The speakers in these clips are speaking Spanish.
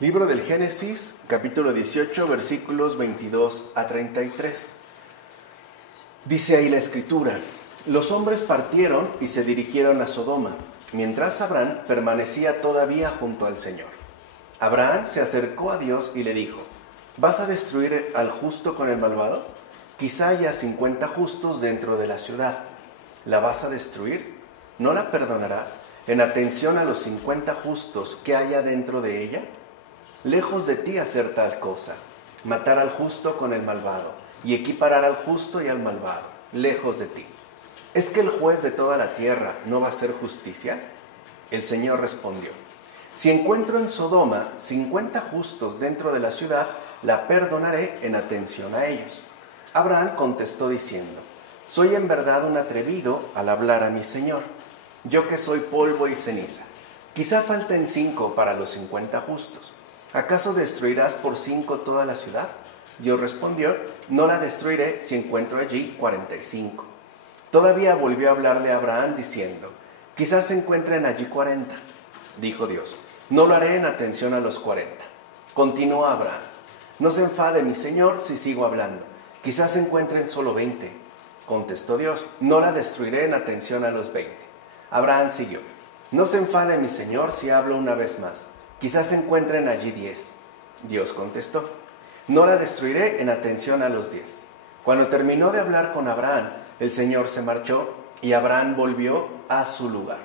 Libro del Génesis, capítulo 18, versículos 22 a 33. Dice ahí la escritura: los hombres partieron y se dirigieron a Sodoma, mientras Abraham permanecía todavía junto al Señor. Abraham se acercó a Dios y le dijo: ¿vas a destruir al justo con el malvado? Quizá haya 50 justos dentro de la ciudad. ¿La vas a destruir? ¿No la perdonarás en atención a los 50 justos que haya dentro de ella? Lejos de ti hacer tal cosa, matar al justo con el malvado y equiparar al justo y al malvado, lejos de ti. ¿Es que el juez de toda la tierra no va a hacer justicia? El Señor respondió: si encuentro en Sodoma 50 justos dentro de la ciudad, la perdonaré en atención a ellos. Abraham contestó diciendo: soy en verdad un atrevido al hablar a mi Señor, yo que soy polvo y ceniza. Quizá falten 5 para los 50 justos. ¿Acaso destruirás por 5 toda la ciudad? Dios respondió: no la destruiré si encuentro allí 45. Todavía volvió a hablarle a Abraham diciendo: quizás se encuentren allí 40. Dijo Dios: no lo haré en atención a los 40. Continuó Abraham: no se enfade mi Señor si sigo hablando. Quizás se encuentren solo 20. Contestó Dios: no la destruiré en atención a los 20. Abraham siguió: no se enfade mi Señor si hablo una vez más. Quizás se encuentren allí 10. Dios contestó: no la destruiré en atención a los 10. Cuando terminó de hablar con Abraham, el Señor se marchó y Abraham volvió a su lugar.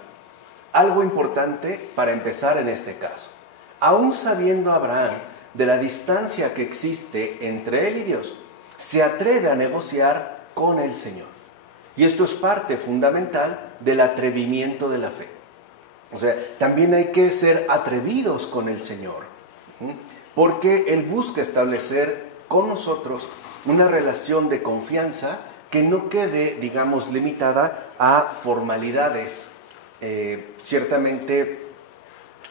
Algo importante para empezar en este caso: aún sabiendo Abraham de la distancia que existe entre él y Dios, se atreve a negociar con el Señor. Y esto es parte fundamental del atrevimiento de la fe. O sea, también hay que ser atrevidos con el Señor, porque Él busca establecer con nosotros una relación de confianza que no quede, digamos, limitada a formalidades ciertamente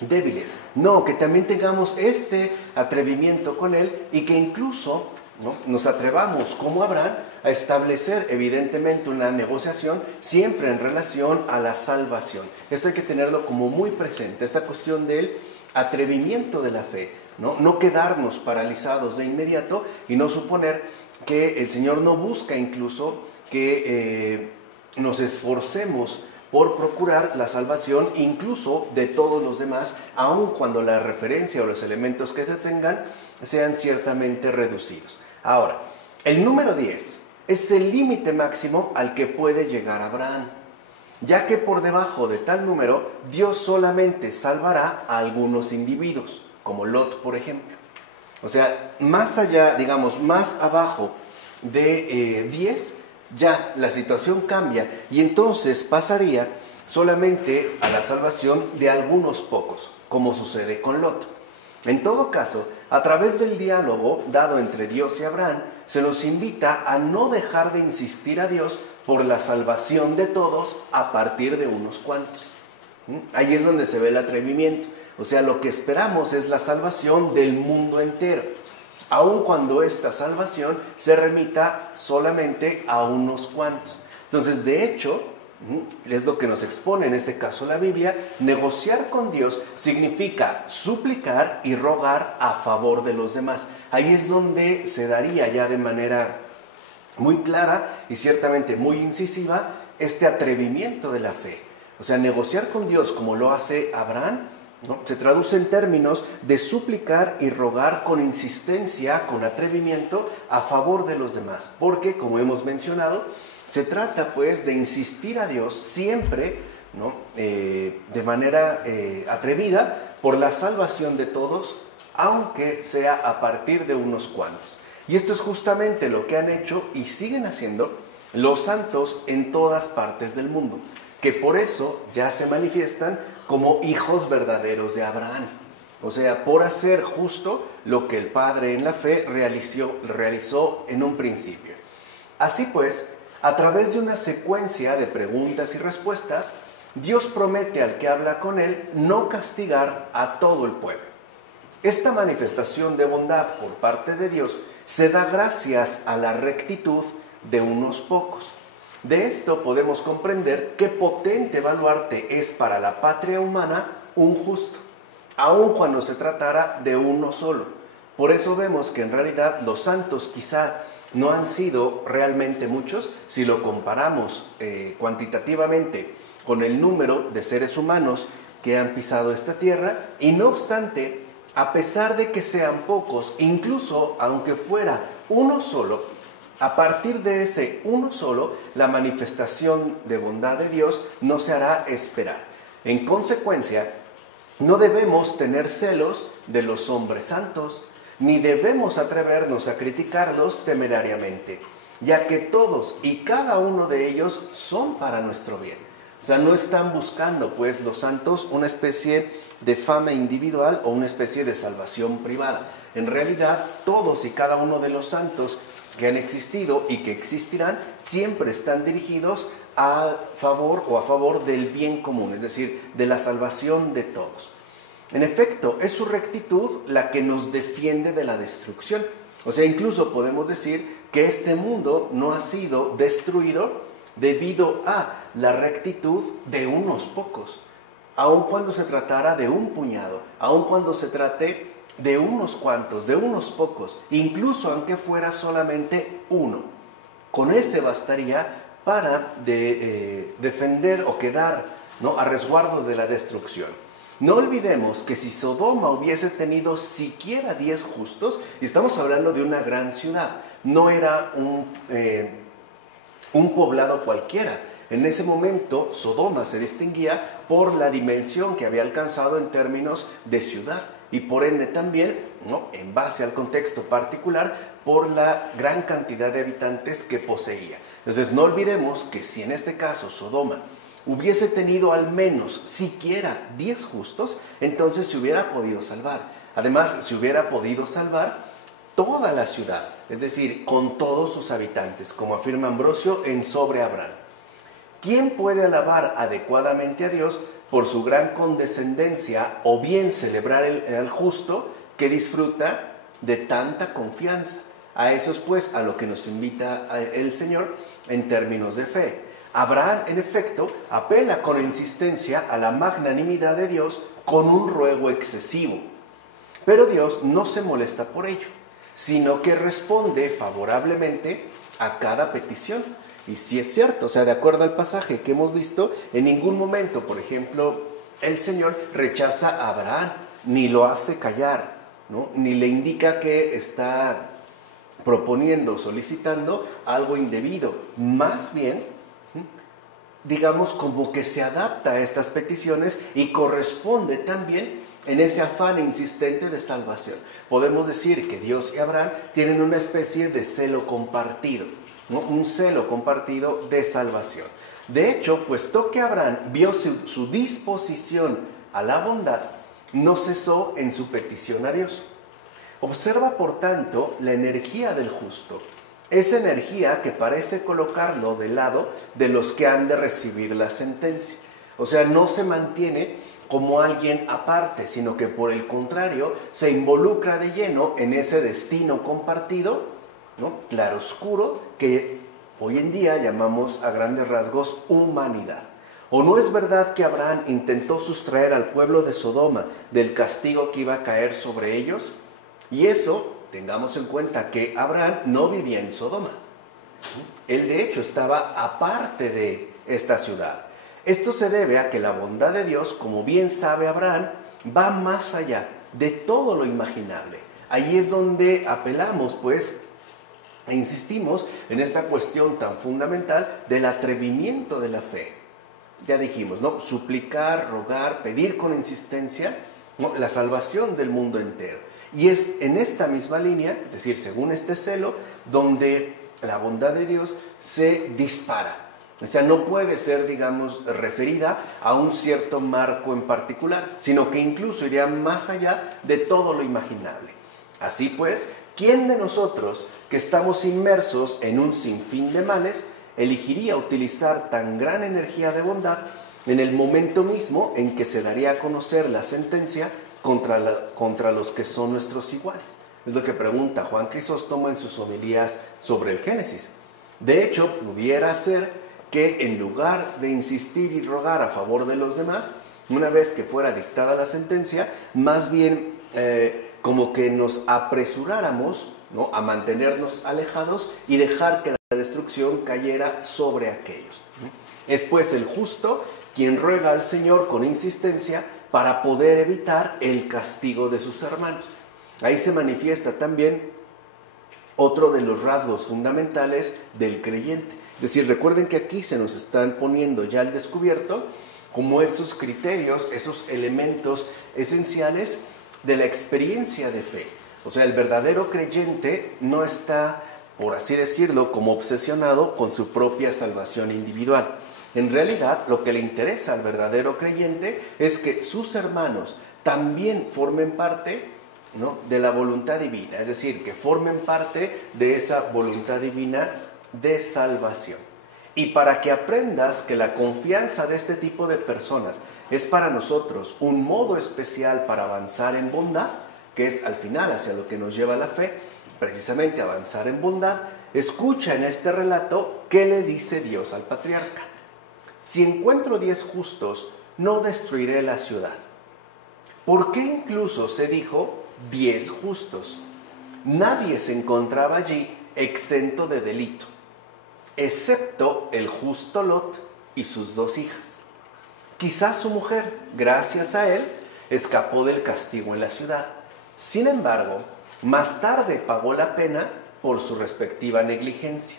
débiles. No, que también tengamos este atrevimiento con Él y que incluso, ¿no?, nos atrevamos, como Abraham, a establecer evidentemente una negociación siempre en relación a la salvación. Esto hay que tenerlo como muy presente, esta cuestión del atrevimiento de la fe, ¿no? No quedarnos paralizados de inmediato y no suponer que el Señor no busca incluso que nos esforcemos por procurar la salvación incluso de todos los demás, aun cuando la referencia o los elementos que se tengan sean ciertamente reducidos. Ahora, el número 10 es el límite máximo al que puede llegar Abraham, ya que por debajo de tal número Dios solamente salvará a algunos individuos, como Lot, por ejemplo. O sea, más allá, digamos, más abajo de 10, ya la situación cambia y entonces pasaría solamente a la salvación de algunos pocos, como sucede con Lot. En todo caso, a través del diálogo dado entre Dios y Abraham, se nos invita a no dejar de insistir a Dios por la salvación de todos a partir de unos cuantos. Ahí es donde se ve el atrevimiento. O sea, lo que esperamos es la salvación del mundo entero, aun cuando esta salvación se remita solamente a unos cuantos. Entonces, de hecho, es lo que nos expone en este caso la Biblia: negociar con Dios significa suplicar y rogar a favor de los demás. Ahí es donde se daría ya de manera muy clara y ciertamente muy incisiva este atrevimiento de la fe. O sea, negociar con Dios como lo hace Abraham, ¿no?, se traduce en términos de suplicar y rogar con insistencia, con atrevimiento a favor de los demás, porque, como hemos mencionado, se trata pues de insistir a Dios siempre, ¿no?, de manera atrevida por la salvación de todos, aunque sea a partir de unos cuantos. Y esto es justamente lo que han hecho y siguen haciendo los santos en todas partes del mundo, que por eso ya se manifiestan como hijos verdaderos de Abraham. O sea, por hacer justo lo que el Padre en la fe realizó en un principio. Así pues, a través de una secuencia de preguntas y respuestas, Dios promete al que habla con él no castigar a todo el pueblo. Esta manifestación de bondad por parte de Dios se da gracias a la rectitud de unos pocos. De esto podemos comprender qué potente baluarte es para la patria humana un justo. aun cuando se tratara de uno solo. Por eso vemos que en realidad los santos quizá no han sido realmente muchos si lo comparamos cuantitativamente con el número de seres humanos que han pisado esta tierra, y no obstante, a pesar de que sean pocos, incluso aunque fuera uno solo, a partir de ese uno solo, la manifestación de bondad de Dios no se hará esperar. En consecuencia, no debemos tener celos de los hombres santos, ni debemos atrevernos a criticarlos temerariamente, ya que todos y cada uno de ellos son para nuestro bien. O sea, no están buscando, pues, los santos una especie de fama individual o una especie de salvación privada. En realidad, todos y cada uno de los santos que han existido y que existirán siempre están dirigidos a favor del bien común, es decir, de la salvación de todos. En efecto, es su rectitud la que nos defiende de la destrucción. O sea, incluso podemos decir que este mundo no ha sido destruido debido a la rectitud de unos pocos, aun cuando se tratara de un puñado, aun cuando se trate de unos cuantos, de unos pocos, incluso aunque fuera solamente uno. Con ese bastaría para defender o quedar, ¿no?, a resguardo de la destrucción. No olvidemos que si Sodoma hubiese tenido siquiera 10 justos, y estamos hablando de una gran ciudad, no era un poblado cualquiera. En ese momento, Sodoma se distinguía por la dimensión que había alcanzado en términos de ciudad y por ende también, ¿no?, en base al contexto particular, por la gran cantidad de habitantes que poseía. Entonces, no olvidemos que si en este caso Sodoma hubiese tenido al menos siquiera 10 justos, entonces se hubiera podido salvar. Además, se hubiera podido salvar toda la ciudad, es decir, con todos sus habitantes, como afirma Ambrosio en Sobre Abraham. ¿Quién puede alabar adecuadamente a Dios por su gran condescendencia o bien celebrar al justo que disfruta de tanta confianza? A eso es pues a lo que nos invita el Señor en términos de fe. Abraham, en efecto, apela con insistencia a la magnanimidad de Dios con un ruego excesivo. Pero Dios no se molesta por ello, sino que responde favorablemente a cada petición. Y sí es cierto, o sea, de acuerdo al pasaje que hemos visto, en ningún momento, por ejemplo, el Señor rechaza a Abraham, ni lo hace callar, ¿no?, ni le indica que está proponiendo, solicitando algo indebido. Más bien, digamos, como que se adapta a estas peticiones y corresponde también en ese afán insistente de salvación. Podemos decir que Dios y Abraham tienen una especie de celo compartido, ¿no?, un celo compartido de salvación. De hecho, puesto que Abraham vio su disposición a la bondad, no cesó en su petición a Dios. Observa, por tanto, la energía del justo, esa energía que parece colocarlo del lado de los que han de recibir la sentencia. O sea, no se mantiene como alguien aparte, sino que por el contrario se involucra de lleno en ese destino compartido, ¿no?, claroscuro, que hoy en día llamamos a grandes rasgos humanidad. ¿O no es verdad que Abraham intentó sustraer al pueblo de Sodoma del castigo que iba a caer sobre ellos? Y eso, tengamos en cuenta que Abraham no vivía en Sodoma. Él de hecho estaba aparte de esta ciudad. Esto se debe a que la bondad de Dios, como bien sabe Abraham, va más allá de todo lo imaginable. Ahí es donde apelamos, pues, e insistimos en esta cuestión tan fundamental del atrevimiento de la fe. Ya dijimos, ¿no?, suplicar, rogar, pedir con insistencia, ¿no?, la salvación del mundo entero. Y es en esta misma línea, es decir, según este celo, donde la bondad de Dios se dispara. O sea, no puede ser, digamos, referida a un cierto marco en particular, sino que incluso iría más allá de todo lo imaginable. Así pues, ¿quién de nosotros, que estamos inmersos en un sinfín de males, elegiría utilizar tan gran energía de bondad en el momento mismo en que se daría a conocer la sentencia contra los que son nuestros iguales? Es lo que pregunta Juan Crisóstomo en sus homilías sobre el Génesis. De hecho, pudiera ser que en lugar de insistir y rogar a favor de los demás, una vez que fuera dictada la sentencia, más bien como que nos apresuráramos, ¿no?, a mantenernos alejados y dejar que la destrucción cayera sobre aquellos. Es pues el justo quien ruega al Señor con insistencia para poder evitar el castigo de sus hermanos. Ahí se manifiesta también otro de los rasgos fundamentales del creyente. Es decir, recuerden que aquí se nos están poniendo ya al descubierto como esos criterios, esos elementos esenciales de la experiencia de fe. O sea, el verdadero creyente no está, por así decirlo, como obsesionado con su propia salvación individual. En realidad, lo que le interesa al verdadero creyente es que sus hermanos también formen parte, ¿no?, de la voluntad divina, es decir, que formen parte de esa voluntad divina de salvación. Y para que aprendas que la confianza de este tipo de personas es para nosotros un modo especial para avanzar en bondad, que es al final hacia lo que nos lleva la fe, precisamente avanzar en bondad, escucha en este relato qué le dice Dios al patriarca. Si encuentro 10 justos, no destruiré la ciudad. ¿Por qué incluso se dijo 10 justos? Nadie se encontraba allí exento de delito, excepto el justo Lot y sus 2 hijas. Quizás su mujer, gracias a él, escapó del castigo en la ciudad. Sin embargo, más tarde pagó la pena por su respectiva negligencia.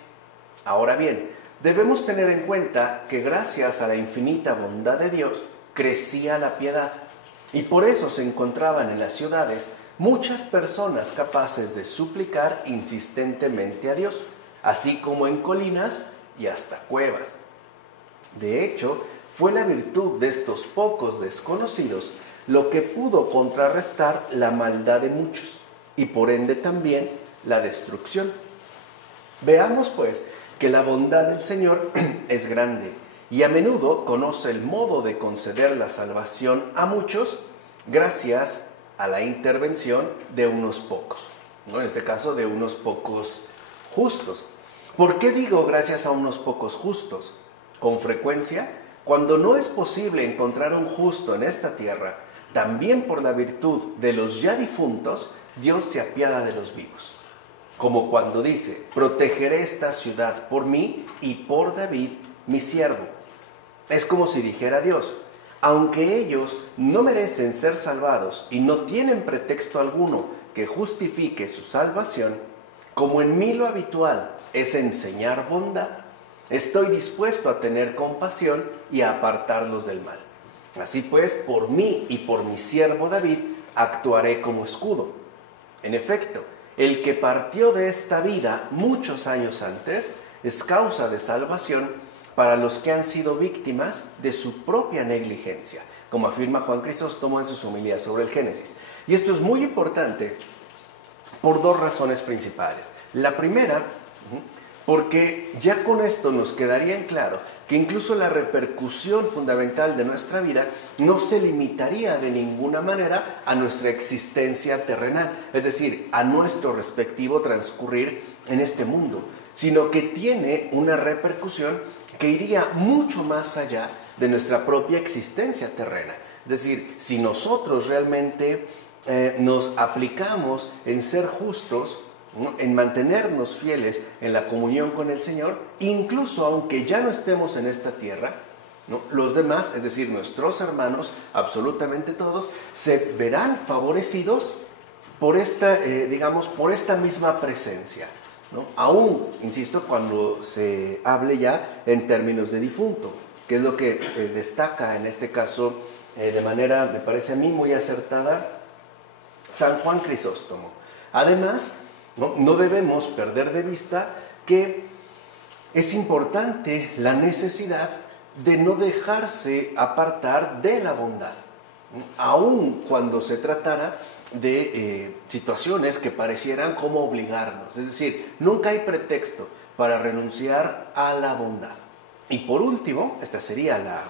Ahora bien, debemos tener en cuenta que gracias a la infinita bondad de Dios, crecía la piedad. Y por eso se encontraban en las ciudades muchas personas capaces de suplicar insistentemente a Dios, así como en colinas y hasta cuevas. De hecho, fue la virtud de estos pocos desconocidos lo que pudo contrarrestar la maldad de muchos y por ende también la destrucción. Veamos pues que la bondad del Señor es grande y a menudo conoce el modo de conceder la salvación a muchos gracias a la intervención de unos pocos, ¿no? En este caso de unos pocos justos. ¿Por qué digo gracias a unos pocos justos? Con frecuencia, cuando no es posible encontrar un justo en esta tierra, también por la virtud de los ya difuntos, Dios se apiada de los vivos. Como cuando dice, protegeré esta ciudad por mí y por David, mi siervo. Es como si dijera Dios, aunque ellos no merecen ser salvados y no tienen pretexto alguno que justifique su salvación, como en mí lo habitual es enseñar bondad, estoy dispuesto a tener compasión y a apartarlos del mal. Así pues, por mí y por mi siervo David, actuaré como escudo. En efecto, el que partió de esta vida muchos años antes es causa de salvación para los que han sido víctimas de su propia negligencia, como afirma Juan Crisóstomo en sus homilías sobre el Génesis. Y esto es muy importante por 2 razones principales. La primera, porque ya con esto nos quedaría en claro que incluso la repercusión fundamental de nuestra vida no se limitaría de ninguna manera a nuestra existencia terrenal, es decir, a nuestro respectivo transcurrir en este mundo, sino que tiene una repercusión que iría mucho más allá de nuestra propia existencia terrena. Es decir, si nosotros realmente nos aplicamos en ser justos, ¿no?, en mantenernos fieles en la comunión con el Señor, incluso aunque ya no estemos en esta tierra, ¿no?, los demás, es decir, nuestros hermanos, absolutamente todos, se verán favorecidos por esta, por esta misma presencia, ¿no? Aún, insisto, cuando se hable ya en términos de difunto, que es lo que destaca en este caso de manera, me parece a mí, muy acertada, San Juan Crisóstomo. Además, no debemos perder de vista que es importante la necesidad de no dejarse apartar de la bondad, aun cuando se tratara de situaciones que parecieran como obligarnos. Es decir, nunca hay pretexto para renunciar a la bondad. Y por último, esta sería la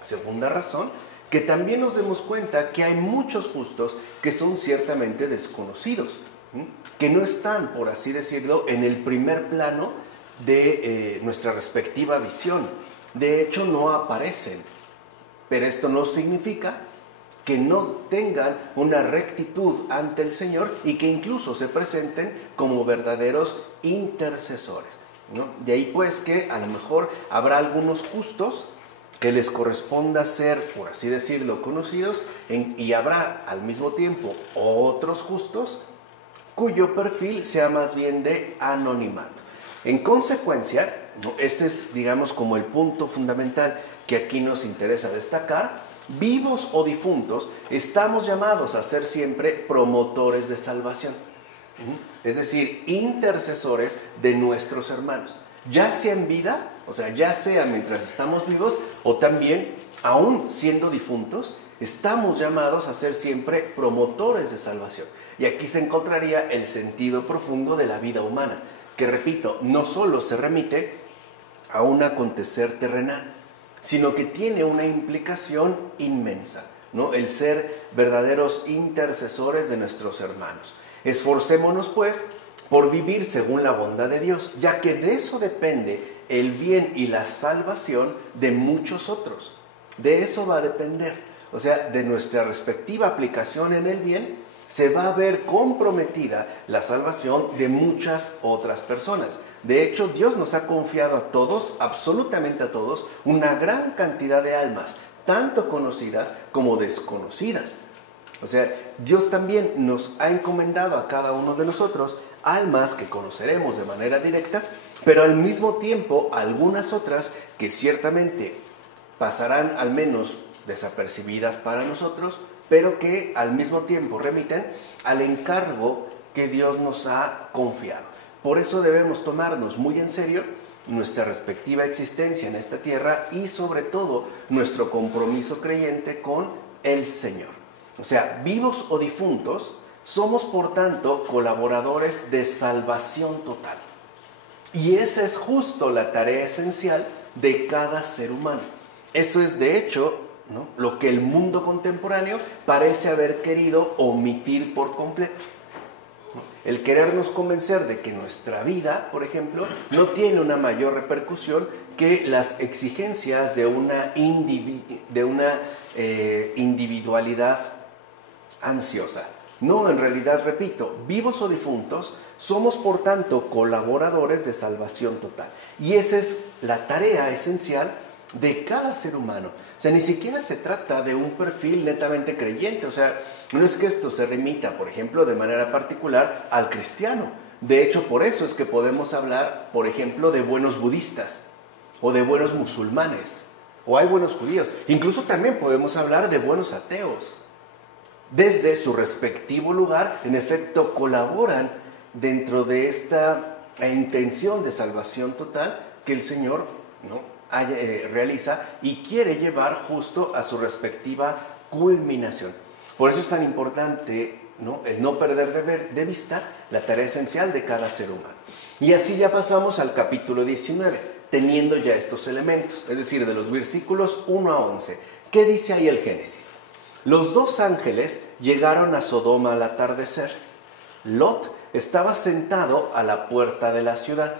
segunda razón, que también nos demos cuenta que hay muchos justos que son ciertamente desconocidos, que no están, por así decirlo, en el primer plano de nuestra respectiva visión. De hecho, no aparecen. Pero esto no significa que no tengan una rectitud ante el Señor y que incluso se presenten como verdaderos intercesores, ¿no? De ahí pues que a lo mejor habrá algunos justos que les corresponda ser, por así decirlo, conocidos, y habrá al mismo tiempo otros justos cuyo perfil sea más bien de anonimato. En consecuencia, ¿no?, este es, digamos, como el punto fundamental que aquí nos interesa destacar. Vivos o difuntos, estamos llamados a ser siempre promotores de salvación. Es decir, intercesores de nuestros hermanos, ya sea en vida, o sea, ya sea mientras estamos vivos, o también, aún siendo difuntos, estamos llamados a ser siempre promotores de salvación. Y aquí se encontraría el sentido profundo de la vida humana, que, repito, no solo se remite a un acontecer terrenal, sino que tiene una implicación inmensa, ¿no? El ser verdaderos intercesores de nuestros hermanos. Esforcémonos, pues, por vivir según la bondad de Dios, ya que de eso depende el bien y la salvación de muchos otros. De eso va a depender. O sea, de nuestra respectiva aplicación en el bien, se va a ver comprometida la salvación de muchas otras personas. De hecho, Dios nos ha confiado a todos, absolutamente a todos, una gran cantidad de almas, tanto conocidas como desconocidas. O sea, Dios también nos ha encomendado a cada uno de nosotros almas que conoceremos de manera directa, pero al mismo tiempo algunas otras que ciertamente pasarán al menos desapercibidas para nosotros, pero que al mismo tiempo remiten al encargo que Dios nos ha confiado. Por eso debemos tomarnos muy en serio nuestra respectiva existencia en esta tierra y sobre todo nuestro compromiso creyente con el Señor. O sea, vivos o difuntos, somos por tanto colaboradores de salvación total. Y esa es justo la tarea esencial de cada ser humano. Eso es de hecho, ¿no?, lo que el mundo contemporáneo parece haber querido omitir por completo. El querernos convencer de que nuestra vida, por ejemplo, no tiene una mayor repercusión que las exigencias de una individualidad ansiosa. No, en realidad, repito, vivos o difuntos, somos por tanto colaboradores de salvación total. Y esa es la tarea esencial de cada ser humano. O sea, ni siquiera se trata de un perfil netamente creyente. O sea, no es que esto se remita, por ejemplo, de manera particular al cristiano. De hecho, por eso es que podemos hablar, por ejemplo, de buenos budistas o de buenos musulmanes, o hay buenos judíos. Incluso también podemos hablar de buenos ateos. Desde su respectivo lugar, en efecto, colaboran dentro de esta intención de salvación total que el Señor, ¿no?, realiza y quiere llevar justo a su respectiva culminación. Por eso es tan importante, ¿no?, el no perder de vista la tarea esencial de cada ser humano. Y así ya pasamos al capítulo 19, teniendo ya estos elementos, es decir, de los versículos 1 a 11. ¿Qué dice ahí el Génesis? Los dos ángeles llegaron a Sodoma al atardecer. Lot estaba sentado a la puerta de la ciudad.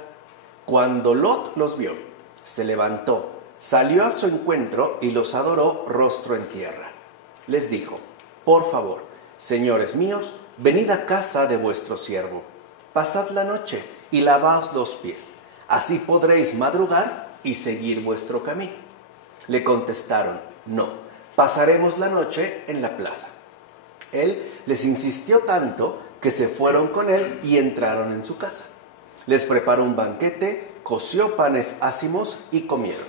Cuando Lot los vio, se levantó, salió a su encuentro y los adoró rostro en tierra. Les dijo: por favor, señores míos, venid a casa de vuestro siervo. Pasad la noche y lavaos los pies. Así podréis madrugar y seguir vuestro camino. Le contestaron: no, pasaremos la noche en la plaza. Él les insistió tanto que se fueron con él y entraron en su casa. Les preparó un banquete, coció panes ácimos y comieron.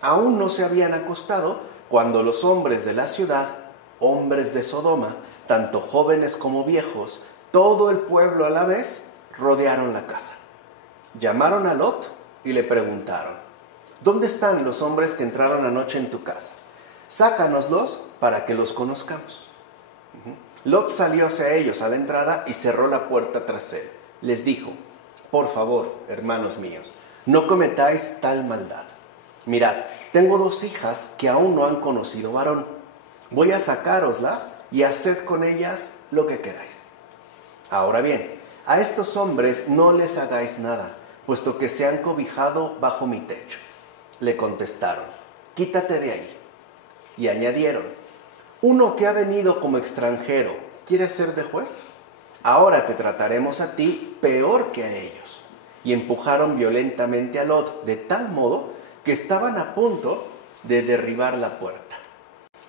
Aún no se habían acostado cuando los hombres de la ciudad, hombres de Sodoma, tanto jóvenes como viejos, todo el pueblo a la vez, rodearon la casa. Llamaron a Lot y le preguntaron: ¿dónde están los hombres que entraron anoche en tu casa? Sácanoslos para que los conozcamos. Lot salió hacia ellos a la entrada y cerró la puerta tras él. Les dijo: por favor, hermanos míos, no cometáis tal maldad. Mirad, tengo 2 hijas que aún no han conocido varón. Voy a sacároslas y haced con ellas lo que queráis. Ahora bien, a estos hombres no les hagáis nada, puesto que se han cobijado bajo mi techo. Le contestaron: quítate de ahí. y añadieron: uno que ha venido como extranjero, ¿quiere ser de juez? Ahora te trataremos a ti peor que a ellos. Y empujaron violentamente a Lot, de tal modo que estaban a punto de derribar la puerta.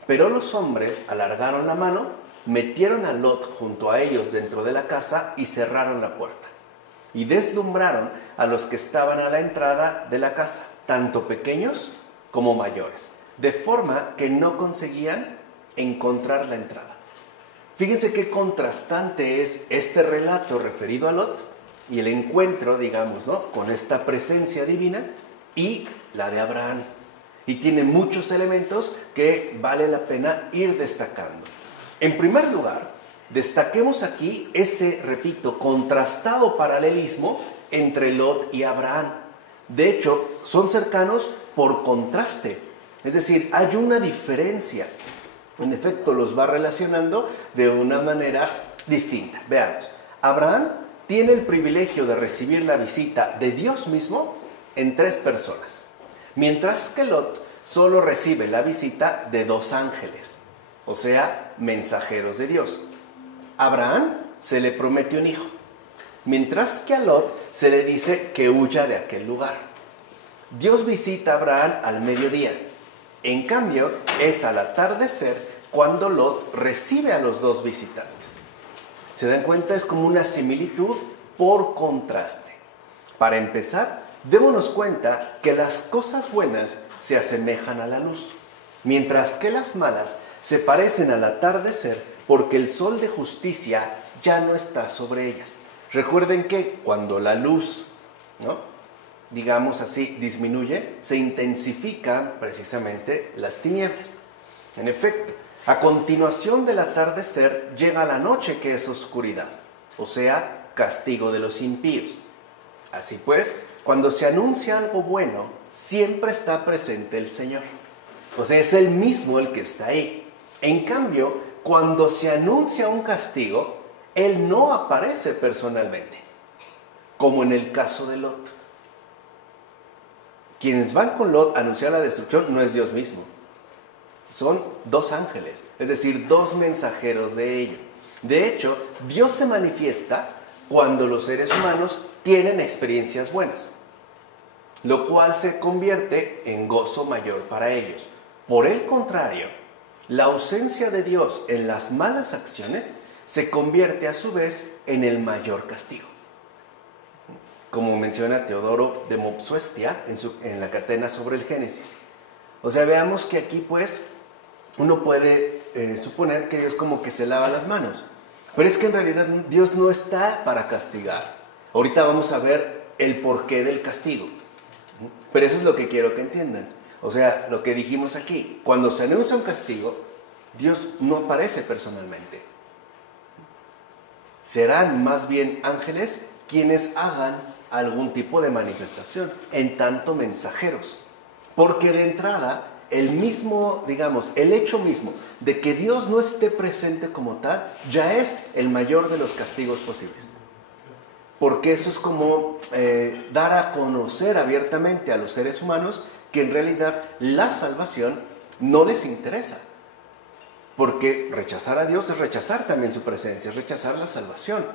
Pero los hombres alargaron la mano, metieron a Lot junto a ellos dentro de la casa y cerraron la puerta. Y deslumbraron a los que estaban a la entrada de la casa, tanto pequeños como mayores, de forma que no conseguían encontrar la entrada. Fíjense qué contrastante es este relato referido a Lot y el encuentro, digamos, ¿no?, con esta presencia divina y la de Abraham. Y tiene muchos elementos que vale la pena ir destacando. En primer lugar, destaquemos aquí ese, repito, contrastado paralelismo entre Lot y Abraham. De hecho, son cercanos por contraste, es decir, hay una diferencia. En efecto, los va relacionando de una manera distinta. Veamos, Abraham tiene el privilegio de recibir la visita de Dios mismo en 3 personas, mientras que Lot solo recibe la visita de 2 ángeles, o sea, mensajeros de Dios. A Abraham se le promete un hijo, mientras que a Lot se le dice que huya de aquel lugar. Dios visita a Abraham al mediodía. En cambio, es al atardecer cuando Lot recibe a los 2 visitantes. ¿Se dan cuenta? Es como una similitud por contraste. Para empezar, démonos cuenta que las cosas buenas se asemejan a la luz, mientras que las malas se parecen al atardecer porque el sol de justicia ya no está sobre ellas. Recuerden que cuando la luz, ¿no?, digamos así, disminuye, se intensifican precisamente las tinieblas. En efecto, a continuación del atardecer llega la noche, que es oscuridad, o sea, castigo de los impíos. Así pues, cuando se anuncia algo bueno, siempre está presente el Señor. O sea, es Él mismo el que está ahí. En cambio, cuando se anuncia un castigo, Él no aparece personalmente, como en el caso de Lot. Quienes van con Lot a anunciar la destrucción no es Dios mismo. Son 2 ángeles, es decir, 2 mensajeros de ello. De hecho, Dios se manifiesta cuando los seres humanos tienen experiencias buenas, lo cual se convierte en gozo mayor para ellos. Por el contrario, la ausencia de Dios en las malas acciones se convierte a su vez en el mayor castigo. Como menciona Teodoro de Mopsuestia en la Catena sobre el Génesis. O sea, veamos que aquí pues uno puede suponer que Dios como que se lava las manos, pero es que en realidad Dios no está para castigar. Ahorita vamos a ver el porqué del castigo, pero eso es lo que quiero que entiendan. O sea, lo que dijimos aquí, cuando se anuncia un castigo, Dios no aparece personalmente. Serán más bien ángeles quienes hagan algún tipo de manifestación, en tanto mensajeros. Porque de entrada, el mismo, digamos, el hecho mismo de que Dios no esté presente como tal, ya es el mayor de los castigos posibles. Porque eso es como dar a conocer abiertamente a los seres humanos que en realidad la salvación no les interesa. Porque rechazar a Dios es rechazar también su presencia, es rechazar la salvación.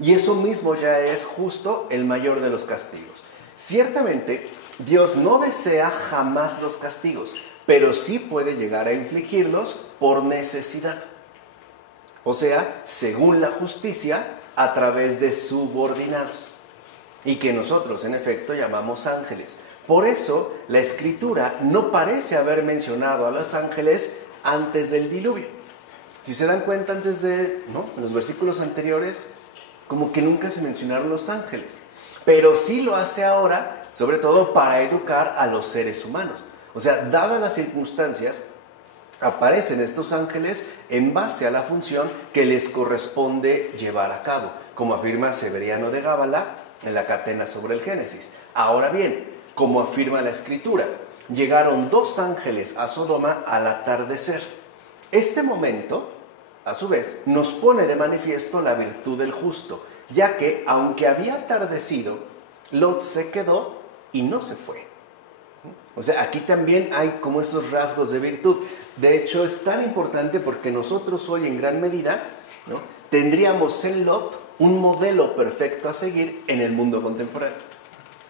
Y eso mismo ya es justo el mayor de los castigos. Ciertamente, Dios no desea jamás los castigos, pero sí puede llegar a infligirlos por necesidad. O sea, según la justicia, a través de subordinados. Y que nosotros, en efecto, llamamos ángeles. Por eso, la Escritura no parece haber mencionado a los ángeles antes del diluvio. Si se dan cuenta, en los versículos anteriores, como que nunca se mencionaron los ángeles. Pero sí lo hace ahora, sobre todo para educar a los seres humanos. O sea, dadas las circunstancias, aparecen estos ángeles en base a la función que les corresponde llevar a cabo, como afirma Severiano de Gábala en la Catena sobre el Génesis. Ahora bien, como afirma la Escritura, llegaron 2 ángeles a Sodoma al atardecer. Este momento, a su vez, nos pone de manifiesto la virtud del justo, ya que, aunque había atardecido, Lot se quedó y no se fue. O sea, aquí también hay como esos rasgos de virtud. De hecho, es tan importante porque nosotros hoy en gran medida, ¿no?, tendríamos en Lot un modelo perfecto a seguir en el mundo contemporáneo.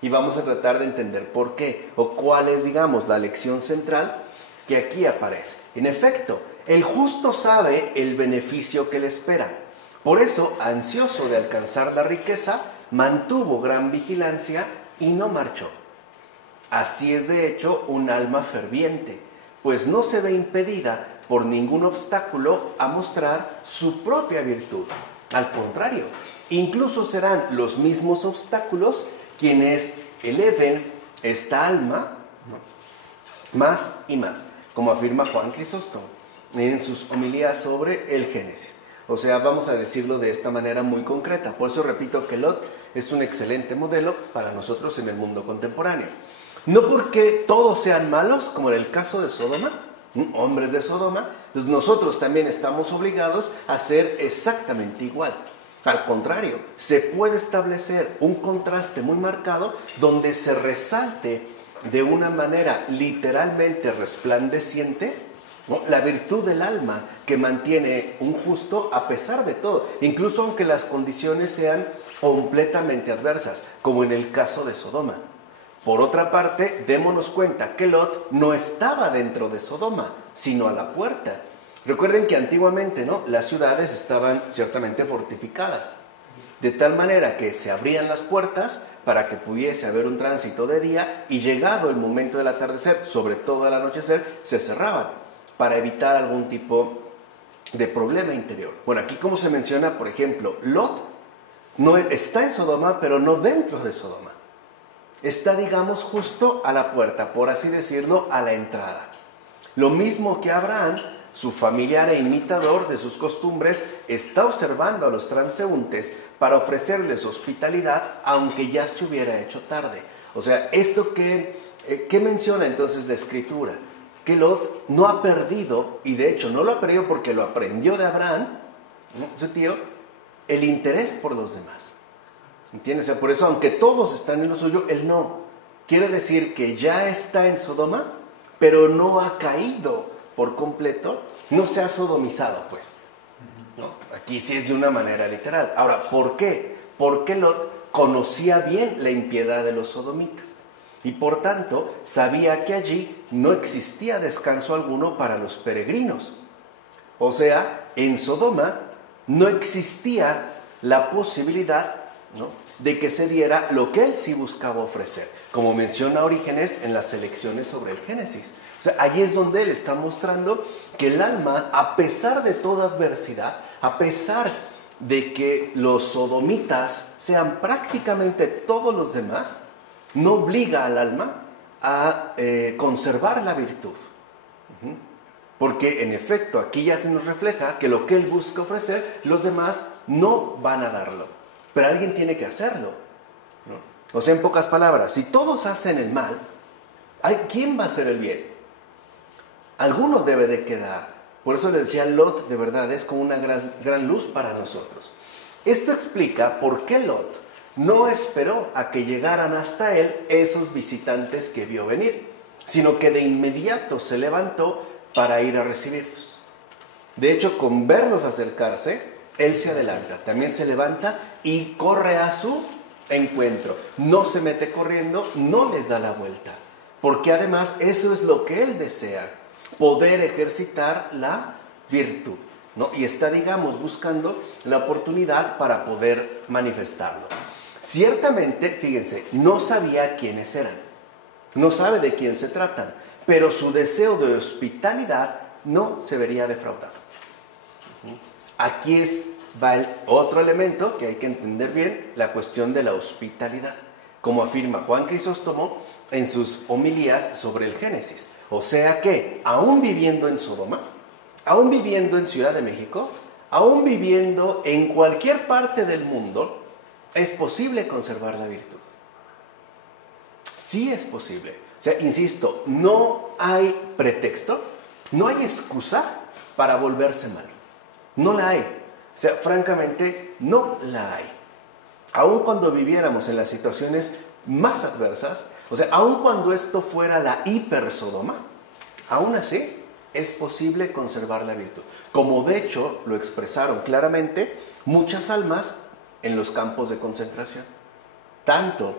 Y vamos a tratar de entender por qué o cuál es, digamos, la lección central que aquí aparece. En efecto, el justo sabe el beneficio que le espera. Por eso, ansioso de alcanzar la riqueza, mantuvo gran vigilancia y no marchó. Así es, de hecho, un alma ferviente, pues no se ve impedida por ningún obstáculo a mostrar su propia virtud. Al contrario, incluso serán los mismos obstáculos quienes eleven esta alma, ¿no?, más y más, como afirma Juan Crisóstomo en sus homilías sobre el Génesis. O sea, vamos a decirlo de esta manera muy concreta. Por eso repito que Lot es un excelente modelo para nosotros en el mundo contemporáneo. No porque todos sean malos, como en el caso de Sodoma, hombres de Sodoma, entonces nosotros también estamos obligados a ser exactamente igual. Al contrario, se puede establecer un contraste muy marcado donde se resalte de una manera literalmente resplandeciente, ¿no?, la virtud del alma que mantiene un justo a pesar de todo, incluso aunque las condiciones sean completamente adversas, como en el caso de Sodoma. Por otra parte, démonos cuenta que Lot no estaba dentro de Sodoma, sino a la puerta. Recuerden que antiguamente, ¿no?, las ciudades estaban ciertamente fortificadas, de tal manera que se abrían las puertas para que pudiese haber un tránsito de día y llegado el momento del atardecer, sobre todo al anochecer, se cerraban para evitar algún tipo de problema interior. Bueno, aquí como se menciona, por ejemplo, Lot no está en Sodoma, pero no dentro de Sodoma. Está, digamos, justo a la puerta, por así decirlo, a la entrada. Lo mismo que Abraham, su familiar e imitador de sus costumbres, está observando a los transeúntes para ofrecerles hospitalidad, aunque ya se hubiera hecho tarde. O sea, esto ¿qué menciona entonces la Escritura? Que Lot no ha perdido, y de hecho no lo ha perdido porque lo aprendió de Abraham, ¿no?, su tío, el interés por los demás. ¿Entiendes? O sea, por eso, aunque todos están en lo suyo, él no. Quiere decir que ya está en Sodoma, pero no ha caído por completo, no se ha sodomizado, pues, ¿no? Aquí sí es de una manera literal. Ahora, ¿por qué? Porque Lot conocía bien la impiedad de los sodomitas y por tanto sabía que allí no existía descanso alguno para los peregrinos. O sea, en Sodoma no existía la posibilidad, ¿no?, de que se diera lo que él sí buscaba ofrecer, como menciona Orígenes en las selecciones sobre el Génesis. O sea, ahí es donde él está mostrando que el alma, a pesar de toda adversidad, a pesar de que los sodomitas sean prácticamente todos los demás, no obliga al alma a conservar la virtud. Porque en efecto aquí ya se nos refleja que lo que él busca ofrecer, los demás no van a darlo, pero alguien tiene que hacerlo, ¿no? O sea, en pocas palabras, si todos hacen el mal, ¿quién va a hacer el bien? Alguno debe de quedar. Por eso les decía, Lot de verdad es como una gran luz para nosotros. Esto explica por qué Lot no esperó a que llegaran hasta él esos visitantes que vio venir, sino que de inmediato se levantó para ir a recibirlos. De hecho, con verlos acercarse, él se adelanta, también se levanta y corre a su encuentro. No se mete corriendo, no les da la vuelta, porque además eso es lo que él desea, poder ejercitar la virtud, ¿no? Y está, digamos, buscando la oportunidad para poder manifestarlo. Ciertamente, fíjense, no sabía quiénes eran, no sabe de quién se tratan, pero su deseo de hospitalidad no se vería defraudado. Aquí va el otro elemento que hay que entender bien, la cuestión de la hospitalidad, como afirma Juan Crisóstomo en sus homilías sobre el Génesis. O sea que, aún viviendo en Sodoma, aún viviendo en Ciudad de México, aún viviendo en cualquier parte del mundo, es posible conservar la virtud. Sí es posible. O sea, insisto, no hay pretexto, no hay excusa para volverse malo. No la hay. O sea, francamente, no la hay. Aun cuando viviéramos en las situaciones más adversas, o sea, aun cuando esto fuera la hipersodoma, aún así es posible conservar la virtud. Como de hecho lo expresaron claramente muchas almas en los campos de concentración. Tanto,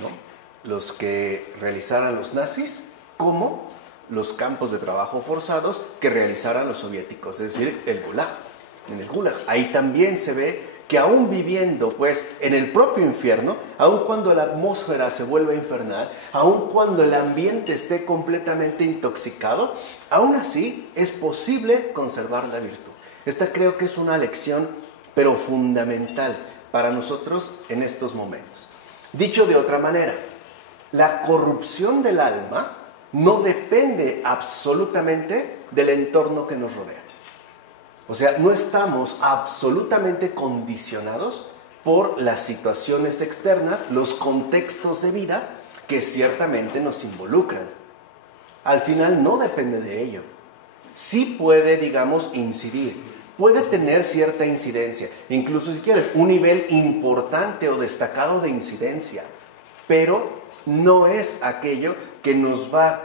¿no?, los que realizaran los nazis como los campos de trabajo forzados que realizaran los soviéticos, es decir, el Gulag. En el Gulag, ahí también se ve que aún viviendo pues en el propio infierno, aun cuando la atmósfera se vuelve infernal, aun cuando el ambiente esté completamente intoxicado, aún así es posible conservar la virtud. Esta creo que es una lección, pero fundamental para nosotros en estos momentos. Dicho de otra manera, la corrupción del alma no depende absolutamente del entorno que nos rodea. O sea, no estamos absolutamente condicionados por las situaciones externas, los contextos de vida que ciertamente nos involucran. Al final no depende de ello. Sí puede, digamos, incidir, puede tener cierta incidencia, incluso si quieres, un nivel importante o destacado de incidencia, pero no es aquello que nos va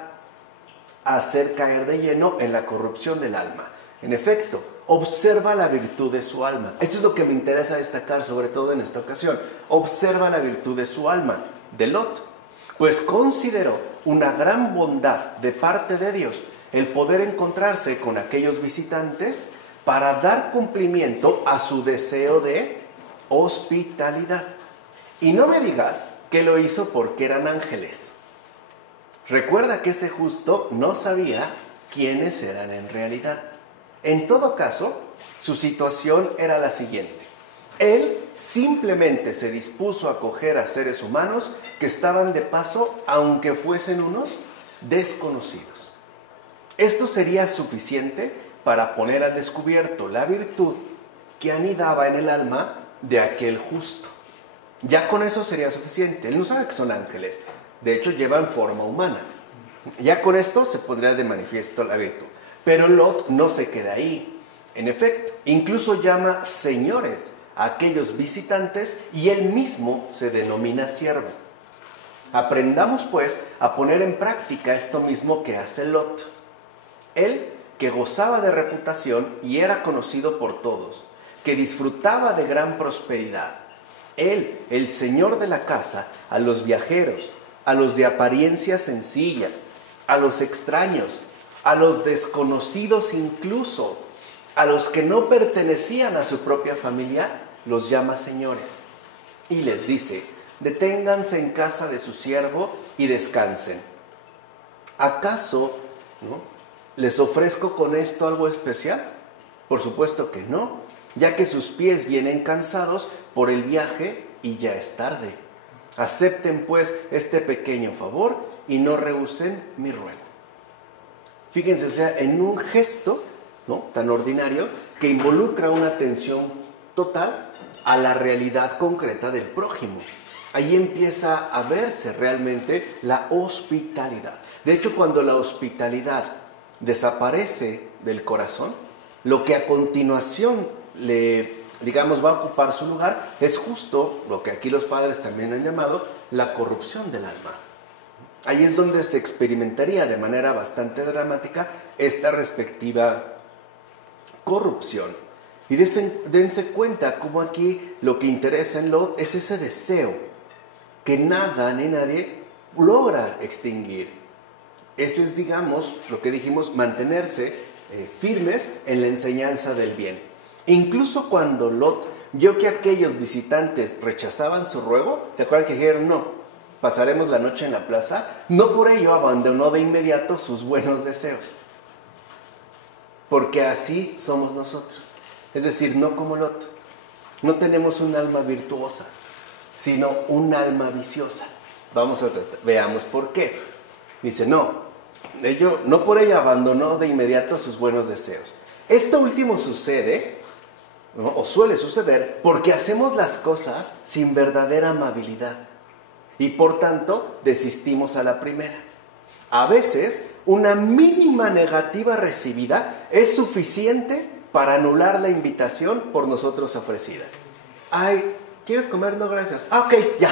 a hacer caer de lleno en la corrupción del alma. En efecto, observa la virtud de su alma. Esto es lo que me interesa destacar, sobre todo en esta ocasión. Observa la virtud de su alma, de Lot, pues consideró una gran bondad de parte de Dios el poder encontrarse con aquellos visitantes para dar cumplimiento a su deseo de hospitalidad. Y no me digas que lo hizo porque eran ángeles. Recuerda que ese justo no sabía quiénes eran en realidad. En todo caso, su situación era la siguiente. Él simplemente se dispuso a acoger a seres humanos que estaban de paso, aunque fuesen unos desconocidos. Esto sería suficiente para poner al descubierto la virtud que anidaba en el alma de aquel justo. Ya con eso sería suficiente. Él no sabe que son ángeles. De hecho, llevan forma humana. Ya con esto se pondría de manifiesto la virtud. Pero Lot no se queda ahí. En efecto, incluso llama señores a aquellos visitantes y él mismo se denomina siervo. Aprendamos pues a poner en práctica esto mismo que hace Lot. Él, que gozaba de reputación y era conocido por todos, que disfrutaba de gran prosperidad. Él, el señor de la casa, a los viajeros, a los de apariencia sencilla, a los extraños, a los desconocidos incluso, a los que no pertenecían a su propia familia, los llama señores. Y les dice, deténganse en casa de su siervo y descansen. ¿Acaso, no, les ofrezco con esto algo especial? Por supuesto que no, ya que sus pies vienen cansados por el viaje y ya es tarde. Acepten pues este pequeño favor y no rehúsen mi ruego. Fíjense, o sea, en un gesto, ¿no?, tan ordinario que involucra una atención total a la realidad concreta del prójimo. Ahí empieza a verse realmente la hospitalidad. De hecho, cuando la hospitalidad desaparece del corazón, lo que a continuación va a ocupar su lugar es justo lo que aquí los padres también han llamado la corrupción del alma. Ahí es donde se experimentaría de manera bastante dramática esta respectiva corrupción. Y dense cuenta cómo aquí lo que interesa en Lot es ese deseo que nada ni nadie logra extinguir. Ese es, digamos, lo que dijimos, mantenerse firmes en la enseñanza del bien. Incluso cuando Lot vio que aquellos visitantes rechazaban su ruego, ¿se acuerdan que dijeron no? Pasaremos la noche en la plaza. No por ello abandonó de inmediato sus buenos deseos. Porque así somos nosotros. Es decir, no como Lot. No tenemos un alma virtuosa, sino un alma viciosa. Veamos por qué. Dice, no por ello abandonó de inmediato sus buenos deseos. Esto último sucede, ¿no?, o suele suceder, porque hacemos las cosas sin verdadera amabilidad. Y por tanto, desistimos a la primera. A veces, una mínima negativa recibida es suficiente para anular la invitación por nosotros ofrecida. Ay, ¿quieres comer? No, gracias. Ah, ok, ya.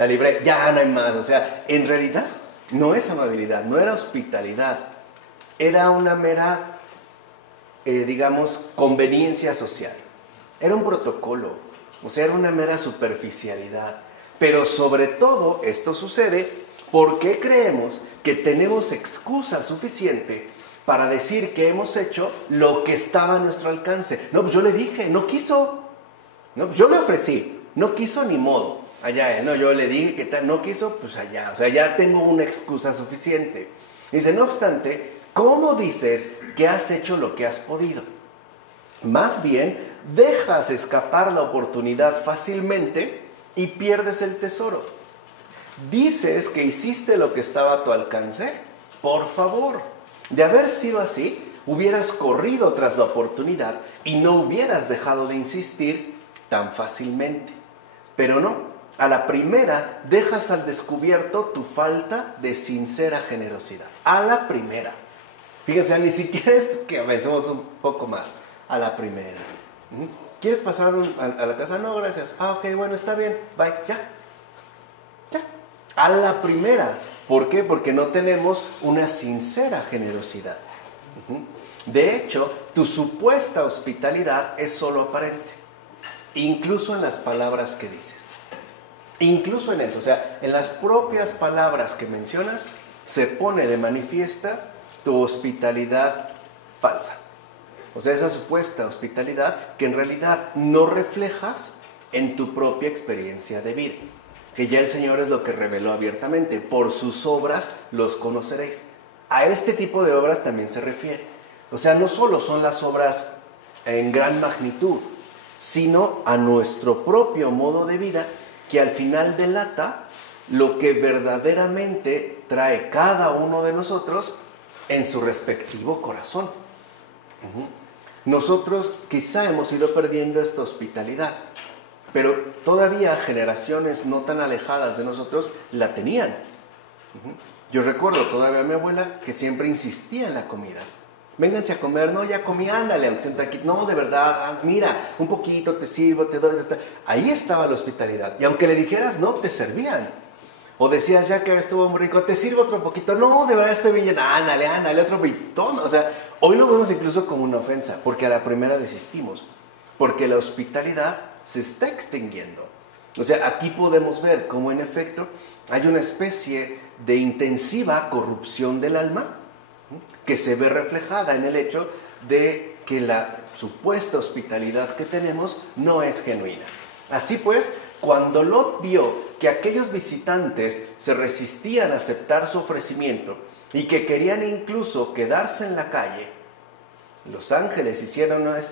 la libré, ya no hay más. O sea, en realidad no es amabilidad, no era hospitalidad, era una mera, digamos, conveniencia social. Era un protocolo, o sea, era una mera superficialidad. Pero sobre todo esto sucede porque creemos que tenemos excusa suficiente para decir que hemos hecho lo que estaba a nuestro alcance. No, pues yo le dije, no quiso. No, pues yo le ofrecí, no quiso ni modo. Allá, no, yo le dije que tal, no quiso, pues allá. O sea, ya tengo una excusa suficiente. Dice, no obstante, ¿cómo dices que has hecho lo que has podido? Más bien, dejas escapar la oportunidad fácilmente y pierdes el tesoro. Dices que hiciste lo que estaba a tu alcance. Por favor, de haber sido así, hubieras corrido tras la oportunidad y no hubieras dejado de insistir tan fácilmente. Pero no, a la primera dejas al descubierto tu falta de sincera generosidad. A la primera. Fíjense, ni siquiera es que avancemos un poco más. A la primera. ¿Quieres pasar a la casa? No, gracias. Ah, ok, bueno, está bien. Bye. Ya. A la primera. ¿Por qué? Porque no tenemos una sincera generosidad. De hecho, tu supuesta hospitalidad es solo aparente. Incluso en las palabras que dices. Incluso en eso. O sea, en las propias palabras que mencionas, se pone de manifiesta tu hospitalidad falsa. O sea, esa supuesta hospitalidad que en realidad no reflejas en tu propia experiencia de vida. Que ya el Señor es lo que reveló abiertamente. Por sus obras los conoceréis. A este tipo de obras también se refiere. O sea, no solo son las obras en gran magnitud, sino a nuestro propio modo de vida que al final delata lo que verdaderamente trae cada uno de nosotros en su respectivo corazón. Nosotros quizá hemos ido perdiendo esta hospitalidad, pero todavía generaciones no tan alejadas de nosotros la tenían. Yo recuerdo todavía a mi abuela que siempre insistía en la comida. Vénganse a comer, no, ya comí, ándale, aunque sea aquí. No, de verdad, mira, un poquito te sirvo, te doy. Ahí estaba la hospitalidad. Y aunque le dijeras, no, te servían. O decías, ya que estuvo muy rico, te sirvo otro poquito. No, de verdad estoy bien llena. Ándale, otro poquito. O sea, hoy lo vemos incluso como una ofensa, porque a la primera desistimos. Porque la hospitalidad se está extinguiendo. O sea, aquí podemos ver cómo en efecto hay una especie de intensiva corrupción del alma que se ve reflejada en el hecho de que la supuesta hospitalidad que tenemos no es genuina. Así pues, cuando Lot vio que aquellos visitantes se resistían a aceptar su ofrecimiento y que querían incluso quedarse en la calle, los ángeles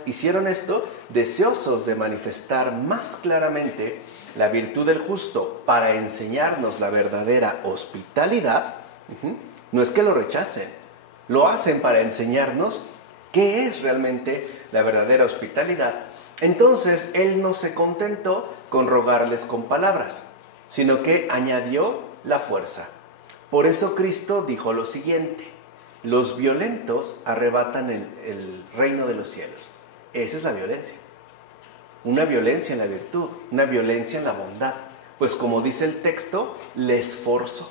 hicieron esto deseosos de manifestar más claramente la virtud del justo para enseñarnos la verdadera hospitalidad. No es que lo rechacen, lo hacen para enseñarnos qué es realmente la verdadera hospitalidad. Entonces él no se contentó con rogarles con palabras, sino que añadió la fuerza. Por eso Cristo dijo lo siguiente: los violentos arrebatan el reino de los cielos. Esa es la violencia. Una violencia en la virtud, una violencia en la bondad. Pues como dice el texto, les forzó.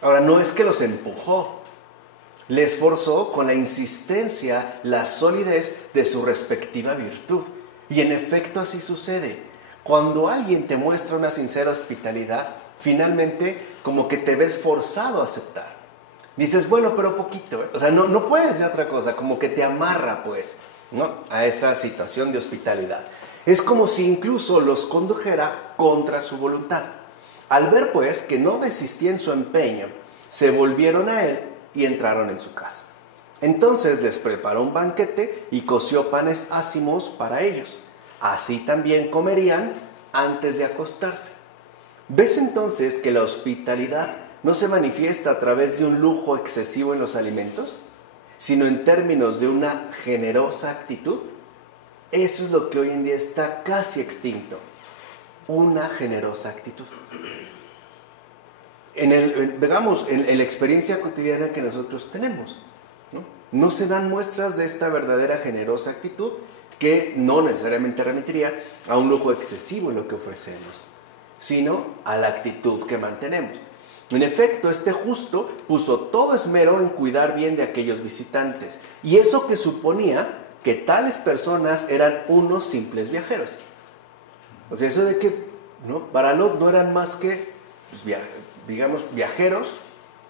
Ahora, no es que los empujó, les forzó con la insistencia, la solidez de su respectiva virtud. Y en efecto así sucede. Cuando alguien te muestra una sincera hospitalidad, finalmente como que te ves forzado a aceptar. Dices, bueno, pero poquito, ¿eh? O sea, no puedes decir otra cosa, como que te amarra, pues, ¿no?, a esa situación de hospitalidad. Es como si incluso los condujera contra su voluntad. Al ver, pues, que no desistía en su empeño, se volvieron a él y entraron en su casa. Entonces les preparó un banquete y coció panes ácimos para ellos. Así también comerían antes de acostarse. ¿Ves entonces que la hospitalidad no se manifiesta a través de un lujo excesivo en los alimentos, sino en términos de una generosa actitud? Eso es lo que hoy en día está casi extinto. Una generosa actitud. En la experiencia cotidiana que nosotros tenemos, ¿no se dan muestras de esta verdadera generosa actitud que no necesariamente remitiría a un lujo excesivo en lo que ofrecemos? sino a la actitud que mantenemos. En efecto, este justo puso todo esmero en cuidar bien de aquellos visitantes, y eso que suponía que tales personas eran unos simples viajeros. O sea, eso de que para Lot no eran más que, digamos, viajeros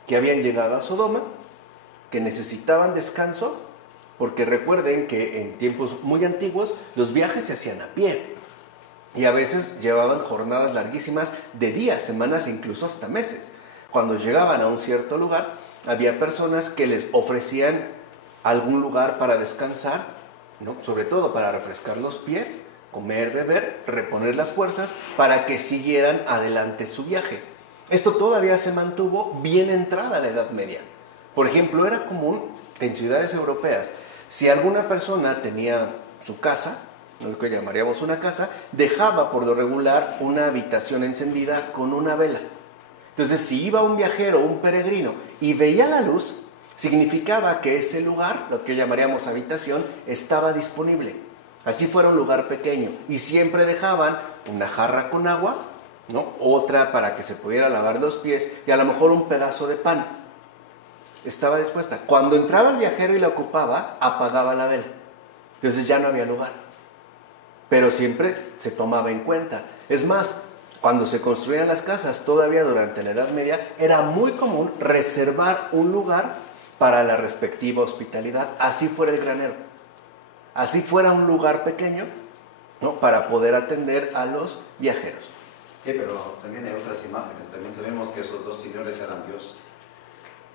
que habían llegado a Sodoma, que necesitaban descanso, porque recuerden que en tiempos muy antiguos los viajes se hacían a pie, y a veces llevaban jornadas larguísimas de días, semanas e incluso hasta meses. Cuando llegaban a un cierto lugar, había personas que les ofrecían algún lugar para descansar, sobre todo para refrescar los pies, comer, beber, reponer las fuerzas, para que siguieran adelante su viaje. Esto todavía se mantuvo bien entrada la Edad Media. Por ejemplo, era común que en ciudades europeas, si alguna persona tenía su casa, lo que llamaríamos una casa, dejaba por lo regular una habitación encendida con una vela. Entonces, si iba un viajero, un peregrino, y veía la luz, significaba que ese lugar, lo que llamaríamos habitación, estaba disponible. Así fuera un lugar pequeño. Y siempre dejaban una jarra con agua, otra para que se pudiera lavar los pies, y a lo mejor un pedazo de pan. Estaba dispuesta. Cuando entraba el viajero y la ocupaba, apagaba la vela. Entonces ya no había lugar. Pero siempre se tomaba en cuenta. Es más, cuando se construían las casas, todavía durante la Edad Media, era muy común reservar un lugar para la respectiva hospitalidad, así fuera el granero, así fuera un lugar pequeño, para poder atender a los viajeros. Sí, pero también hay otras imágenes. También sabemos que esos dos señores eran Dios,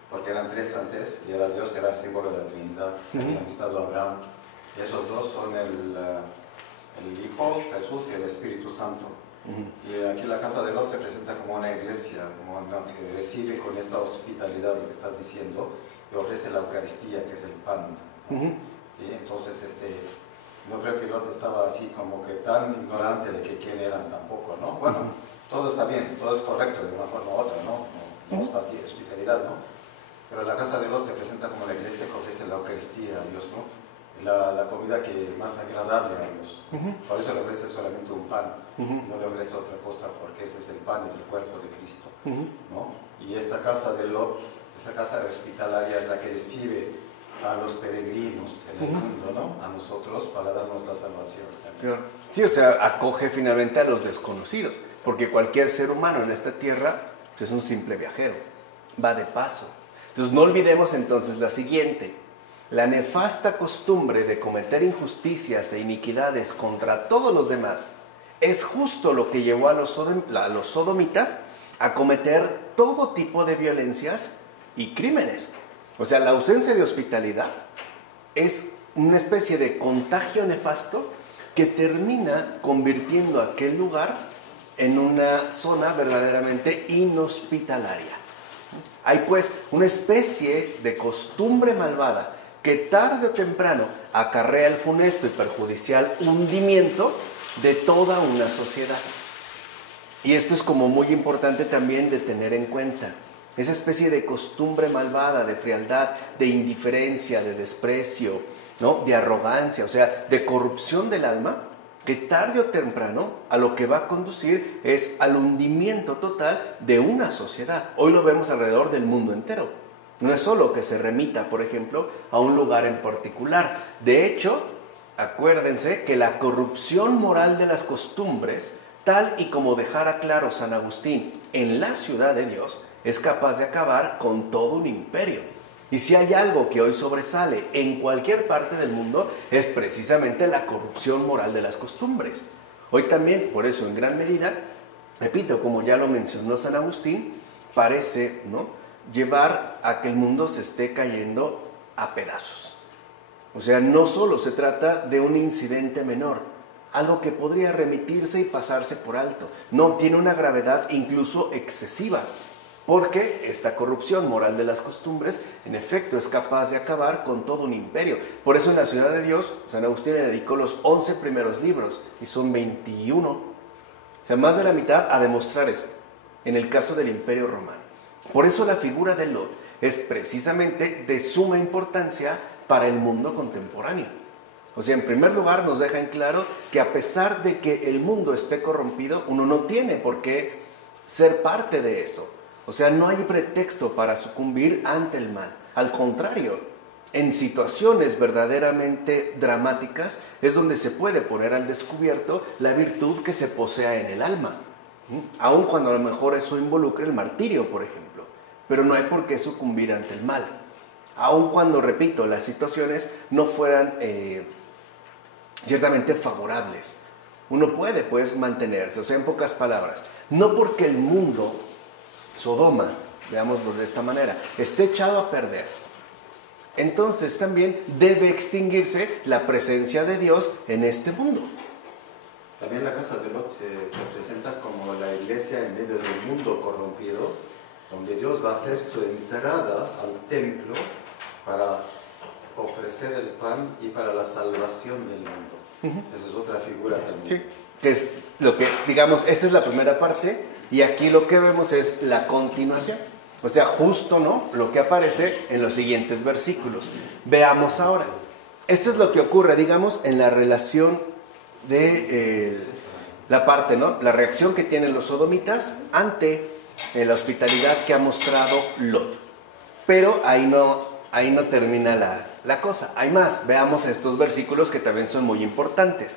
porque eran tres antes, y era Dios, era símbolo de la Trinidad, que habían estado Abraham. Y esos dos son el Hijo, Jesús y el Espíritu Santo. Y aquí la casa de Lot se presenta como una iglesia, como una que recibe con esta hospitalidad lo que estás diciendo, y ofrece la Eucaristía, que es el pan. ¿Sí? Entonces, no creo que Lot estaba así como que tan ignorante de que quién eran tampoco, ¿no? Bueno, todo está bien, todo es correcto de una forma u otra, ¿no? Hospitalidad, ¿no? Pero la casa de Lot se presenta como la iglesia que ofrece la Eucaristía a Dios, ¿no? La comida que más agradable a Dios. Por eso le ofrece solamente un pan, no le ofrece otra cosa, porque ese es el pan, es el cuerpo de Cristo, ¿no? Y esta casa de Lot, esa casa hospitalaria, es la que recibe a los peregrinos en el mundo, ¿no? A nosotros, para darnos la salvación. Claro. Sí, o sea, acoge finalmente a los desconocidos, porque cualquier ser humano en esta tierra es un simple viajero, va de paso. Entonces no olvidemos entonces la siguiente: la nefasta costumbre de cometer injusticias e iniquidades contra todos los demás es justo lo que llevó a los sodomitas a cometer todo tipo de violencias y crímenes. O sea, la ausencia de hospitalidad es una especie de contagio nefasto que termina convirtiendo aquel lugar en una zona verdaderamente inhospitalaria. Hay pues una especie de costumbre malvada que tarde o temprano acarrea el funesto y perjudicial hundimiento de toda una sociedad. Y esto es como muy importante también de tener en cuenta. Esa especie de costumbre malvada, de frialdad, de indiferencia, de desprecio, de arrogancia, o sea, de corrupción del alma, que tarde o temprano a lo que va a conducir es al hundimiento total de una sociedad. Hoy lo vemos alrededor del mundo entero. No es solo que se remita, por ejemplo, a un lugar en particular. De hecho, acuérdense que la corrupción moral de las costumbres, tal y como dejara claro San Agustín en la Ciudad de Dios, es capaz de acabar con todo un imperio. Y si hay algo que hoy sobresale en cualquier parte del mundo, es precisamente la corrupción moral de las costumbres. Hoy también, por eso en gran medida, repito, como ya lo mencionó San Agustín, parece, llevar a que el mundo se esté cayendo a pedazos. O sea, no solo se trata de un incidente menor, algo que podría remitirse y pasarse por alto. No, tiene una gravedad incluso excesiva, porque esta corrupción moral de las costumbres, en efecto, es capaz de acabar con todo un imperio. Por eso en la Ciudad de Dios, San Agustín le dedicó los 11 primeros libros, y son 21. O sea, más de la mitad a demostrar eso, en el caso del Imperio Romano. Por eso la figura de Lot es precisamente de suma importancia para el mundo contemporáneo. O sea, en primer lugar nos deja en claro que a pesar de que el mundo esté corrompido, uno no tiene por qué ser parte de eso. O sea, no hay pretexto para sucumbir ante el mal. Al contrario, en situaciones verdaderamente dramáticas es donde se puede poner al descubierto la virtud que se posea en el alma. Aun cuando a lo mejor eso involucre el martirio, por ejemplo. Pero no hay por qué sucumbir ante el mal. Aun cuando, repito, las situaciones no fueran ciertamente favorables. Uno puede, pues, mantenerse. O sea, en pocas palabras, no porque el mundo, Sodoma, veámoslo de esta manera, esté echado a perder, entonces también debe extinguirse la presencia de Dios en este mundo. También la casa de Lot se presenta como la iglesia en medio del mundo corrompido, donde Dios va a hacer su entrada al templo para ofrecer el pan y para la salvación del mundo. Esa es otra figura también. Sí, que es lo que, digamos, esta es la primera parte y aquí lo que vemos es la continuación. O sea, justo, ¿no?, lo que aparece en los siguientes versículos. Veamos ahora. Esto es lo que ocurre, digamos, en la relación de la parte, ¿no?, la reacción que tienen los sodomitas ante la hospitalidad que ha mostrado Lot. Pero ahí no termina la cosa. Hay más. Veamos estos versículos que también son muy importantes.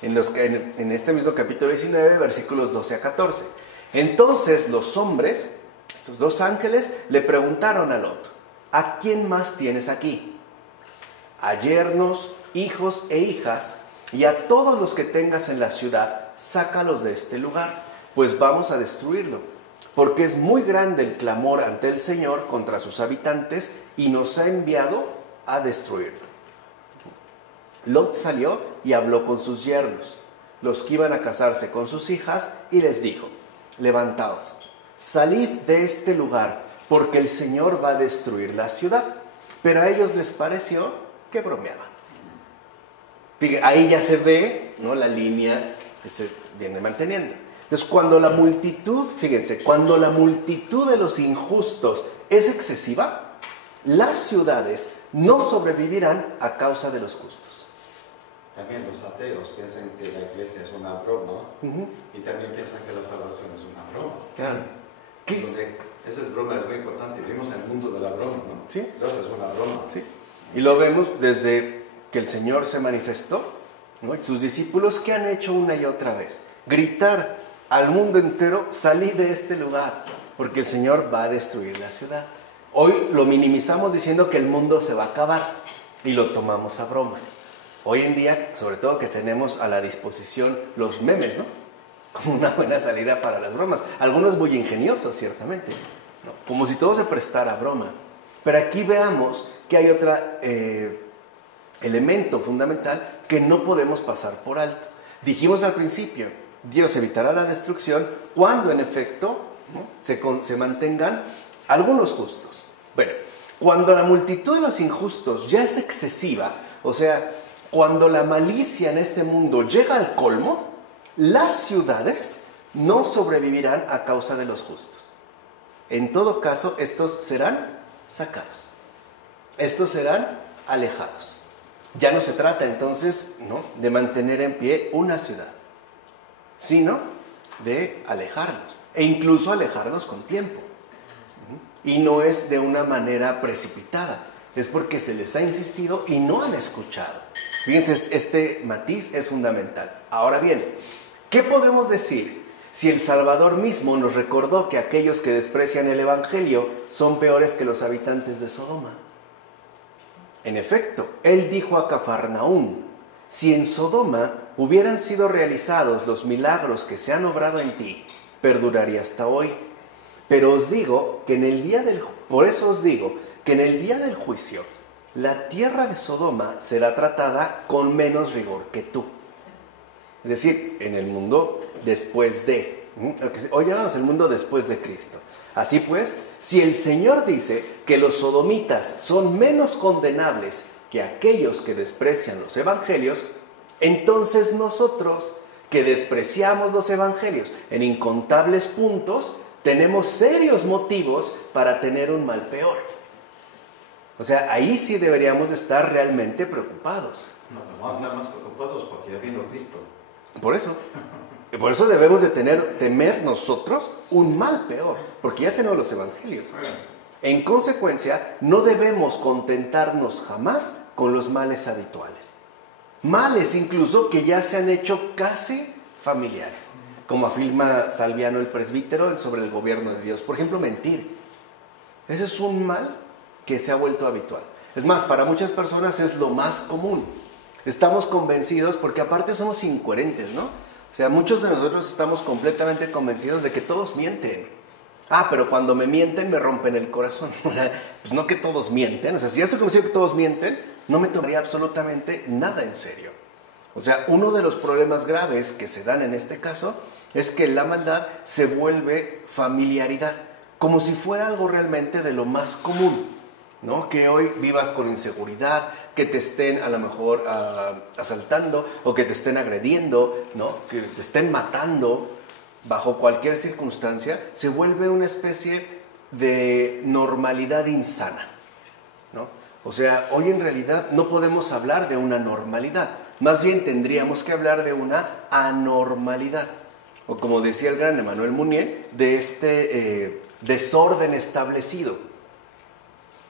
En este mismo capítulo 19, versículos 12 a 14. Entonces los hombres, estos dos ángeles, le preguntaron a Lot: ¿a quién más tienes aquí? A yernos, hijos e hijas, y a todos los que tengas en la ciudad, sácalos de este lugar, pues vamos a destruirlo, porque es muy grande el clamor ante el Señor contra sus habitantes y nos ha enviado a destruirlo. Lot salió y habló con sus yernos, los que iban a casarse con sus hijas, y les dijo: levantaos, salid de este lugar, porque el Señor va a destruir la ciudad. Pero a ellos les pareció que bromeaba. Ahí ya se ve, ¿no?, la línea que se viene manteniendo. Entonces, cuando la multitud, fíjense, cuando la multitud de los injustos es excesiva, las ciudades no sobrevivirán a causa de los justos. También los ateos piensan que la iglesia es una broma, y también piensan que la salvación es una broma. Claro. Esa broma es muy importante. Vivimos en el mundo de la broma, ¿no? Sí. Dios es una broma. Sí. Y lo vemos desde que el Señor se manifestó, ¿no?, y sus discípulos, que han hecho una y otra vez: gritar al mundo entero: salid de este lugar, porque el Señor va a destruir la ciudad. Hoy lo minimizamos diciendo que el mundo se va a acabar y lo tomamos a broma. Hoy en día, sobre todo que tenemos a la disposición los memes, ¿no?, como una buena salida para las bromas. Algunos muy ingeniosos, ciertamente, ¿no?, como si todo se prestara a broma. Pero aquí veamos que hay otro elemento fundamental que no podemos pasar por alto. Dijimos al principio, Dios evitará la destrucción cuando en efecto, ¿no?, se mantengan algunos justos. Bueno, cuando la multitud de los injustos ya es excesiva, o sea, cuando la malicia en este mundo llega al colmo, las ciudades no sobrevivirán a causa de los justos. En todo caso, estos serán sacados. Estos serán alejados. Ya no se trata entonces, ¿no?, de mantener en pie una ciudad, sino de alejarlos, e incluso alejarlos con tiempo. Y no es de una manera precipitada, es porque se les ha insistido y no han escuchado. Fíjense, este matiz es fundamental. Ahora bien, ¿qué podemos decir si el Salvador mismo nos recordó que aquellos que desprecian el Evangelio son peores que los habitantes de Sodoma? En efecto, Él dijo a Cafarnaúm: si en Sodoma hubieran sido realizados los milagros que se han obrado en ti, perduraría hasta hoy. Pero os digo que por eso os digo que en el día del juicio, la tierra de Sodoma será tratada con menos rigor que tú. Es decir, en el mundo después de, hoy llamamos el mundo después de Cristo. Así pues, si el Señor dice que los sodomitas son menos condenables que aquellos que desprecian los evangelios, entonces nosotros, que despreciamos los evangelios en incontables puntos, tenemos serios motivos para tener un mal peor. O sea, ahí sí deberíamos estar realmente preocupados. No, Vamos a estar más preocupados porque ya vino Cristo. Por eso debemos de temer nosotros un mal peor, porque ya tenemos los evangelios. En consecuencia, no debemos contentarnos jamás con los males habituales. Males incluso que ya se han hecho casi familiares, como afirma Salviano el presbítero sobre el gobierno de Dios. Por ejemplo, mentir. Ese es un mal que se ha vuelto habitual. Es más, para muchas personas es lo más común. Estamos convencidos, porque aparte somos incoherentes, ¿no? O sea, muchos de nosotros estamos completamente convencidos de que todos mienten. Pero cuando me mienten me rompen el corazón. Pues no que todos mienten. O sea, si ya estoy convencido que todos mienten, no me tomaría absolutamente nada en serio. O sea, uno de los problemas graves que se dan en este caso es que la maldad se vuelve familiaridad, como si fuera algo realmente de lo más común, ¿no? Que hoy vivas con inseguridad, que te estén a lo mejor asaltando o que te estén agrediendo, ¿no? Que te estén matando bajo cualquier circunstancia, se vuelve una especie de normalidad insana, ¿no? O sea, hoy en realidad no podemos hablar de una normalidad, más bien tendríamos que hablar de una anormalidad, o como decía el gran Emmanuel Mounier, de este desorden establecido,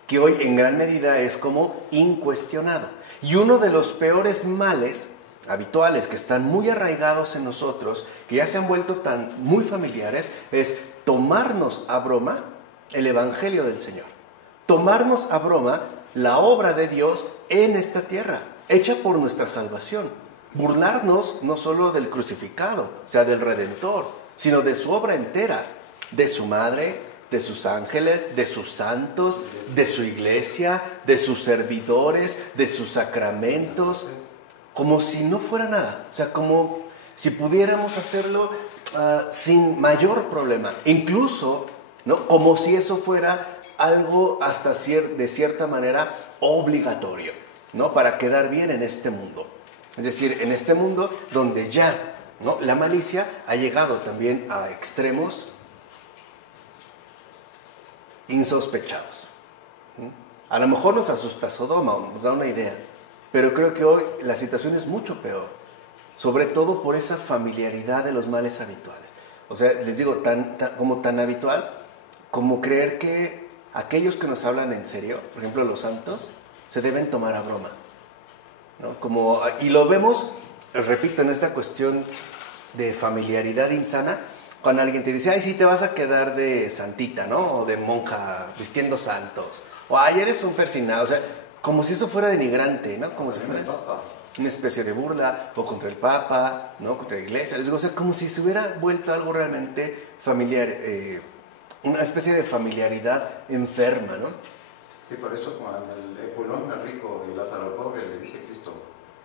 que hoy en gran medida es como incuestionado. Y uno de los peores males habituales que están muy arraigados en nosotros, que ya se han vuelto muy familiares, es tomarnos a broma el Evangelio del Señor. Tomarnos a broma la obra de Dios en esta tierra, hecha por nuestra salvación. Burlarnos no solo del crucificado, o sea, del Redentor, sino de su obra entera, de su madre, de sus ángeles, de sus santos, de su iglesia, de sus servidores, de sus sacramentos, como si no fuera nada. O sea, como si pudiéramos hacerlo sin mayor problema. Incluso, ¿no? Como si eso fuera algo hasta de cierta manera obligatorio, ¿no? Para quedar bien en este mundo. Es decir, en este mundo donde ya, ¿no? La malicia ha llegado también a extremos insospechados. A lo mejor nos asusta Sodoma, nos da una idea, pero creo que hoy la situación es mucho peor, sobre todo por esa familiaridad de los males habituales. O sea, les digo, tan habitual como creer que aquellos que nos hablan en serio, por ejemplo los santos, se deben tomar a broma, ¿no? Y lo vemos, repito, en esta cuestión de familiaridad insana, cuando alguien te dice, ay, sí, te vas a quedar de santita, ¿no? O de monja vistiendo santos. O, ay, eres un persinado. O sea, como si eso fuera denigrante, ¿no? Como si fuera una especie de burla, o contra el Papa, ¿no? Contra la iglesia. Les digo, o sea, como si se hubiera vuelto algo realmente familiar, una especie de familiaridad enferma, ¿no? Sí, por eso cuando el Epulón, el rico, y Lázaro el pobre, le dice a Cristo,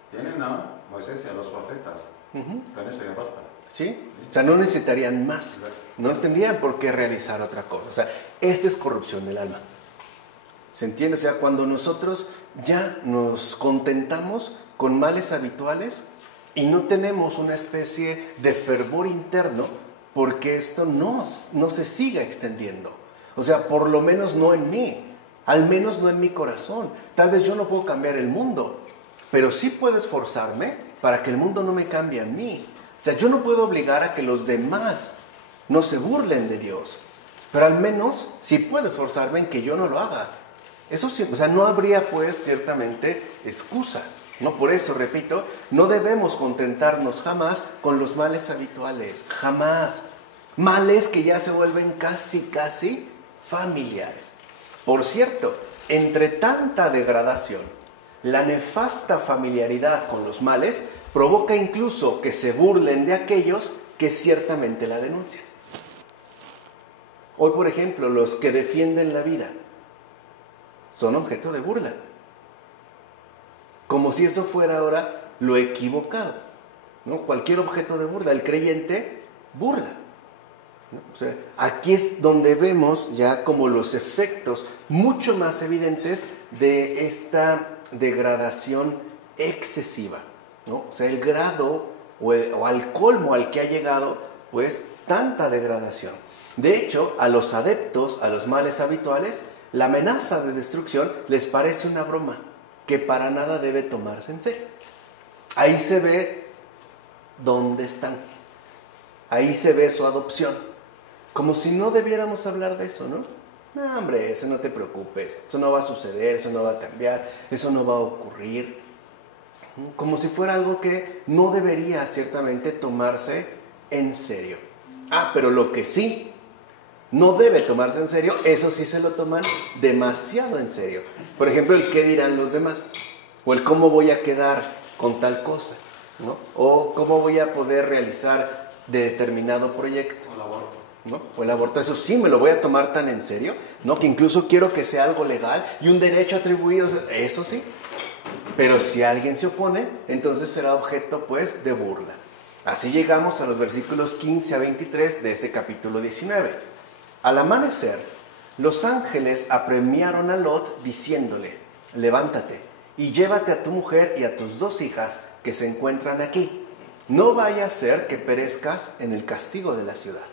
tienen a Moisés y a los profetas, con eso ya basta. ¿Sí? O sea, no necesitarían más. No tendrían por qué realizar otra cosa. O sea, esta es corrupción del alma. ¿Se entiende? O sea, cuando nosotros ya nos contentamos con males habituales y no tenemos una especie de fervor interno porque esto no se siga extendiendo. O sea, por lo menos no en mí. Al menos no en mi corazón. Tal vez yo no puedo cambiar el mundo, pero sí puedo esforzarme para que el mundo no me cambie a mí. O sea, yo no puedo obligar a que los demás no se burlen de Dios, pero al menos sí puedo esforzarme en que yo no lo haga. Eso sí, o sea, no habría pues ciertamente excusa, ¿no? Por eso, repito, no debemos contentarnos jamás con los males habituales, jamás. Males que ya se vuelven casi familiares. Por cierto, entre tanta degradación, la nefasta familiaridad con los males provoca incluso que se burlen de aquellos que ciertamente la denuncian. Hoy, por ejemplo, los que defienden la vida son objeto de burla. Como si eso fuera ahora lo equivocado, ¿no? Cualquier objeto de burla, el creyente burla, ¿no? O sea, aquí es donde vemos ya como los efectos mucho más evidentes de esta degradación excesiva, ¿no? O sea, el grado o al colmo al que ha llegado, pues, tanta degradación. De hecho, a los adeptos a los males habituales, la amenaza de destrucción les parece una broma que para nada debe tomarse en serio. Ahí se ve dónde están. Ahí se ve su adopción. Como si no debiéramos hablar de eso, ¿no? No, hombre, eso no te preocupes. Eso no va a suceder, eso no va a cambiar, eso no va a ocurrir. Como si fuera algo que no debería ciertamente tomarse en serio. Pero lo que sí no debe tomarse en serio, eso sí se lo toman demasiado en serio. Por ejemplo, el qué dirán los demás, o el cómo voy a quedar con tal cosa, ¿no? O cómo voy a poder realizar determinado proyecto. O el aborto. ¿No? O el aborto, eso sí me lo voy a tomar tan en serio, ¿no? Que incluso quiero que sea algo legal y un derecho atribuido, eso sí. Pero si alguien se opone, entonces será objeto, pues, de burla. Así llegamos a los versículos 15 a 23 de este capítulo 19. Al amanecer, los ángeles apremiaron a Lot diciéndole: levántate y llévate a tu mujer y a tus 2 hijas que se encuentran aquí. No vaya a ser que perezcas en el castigo de la ciudad.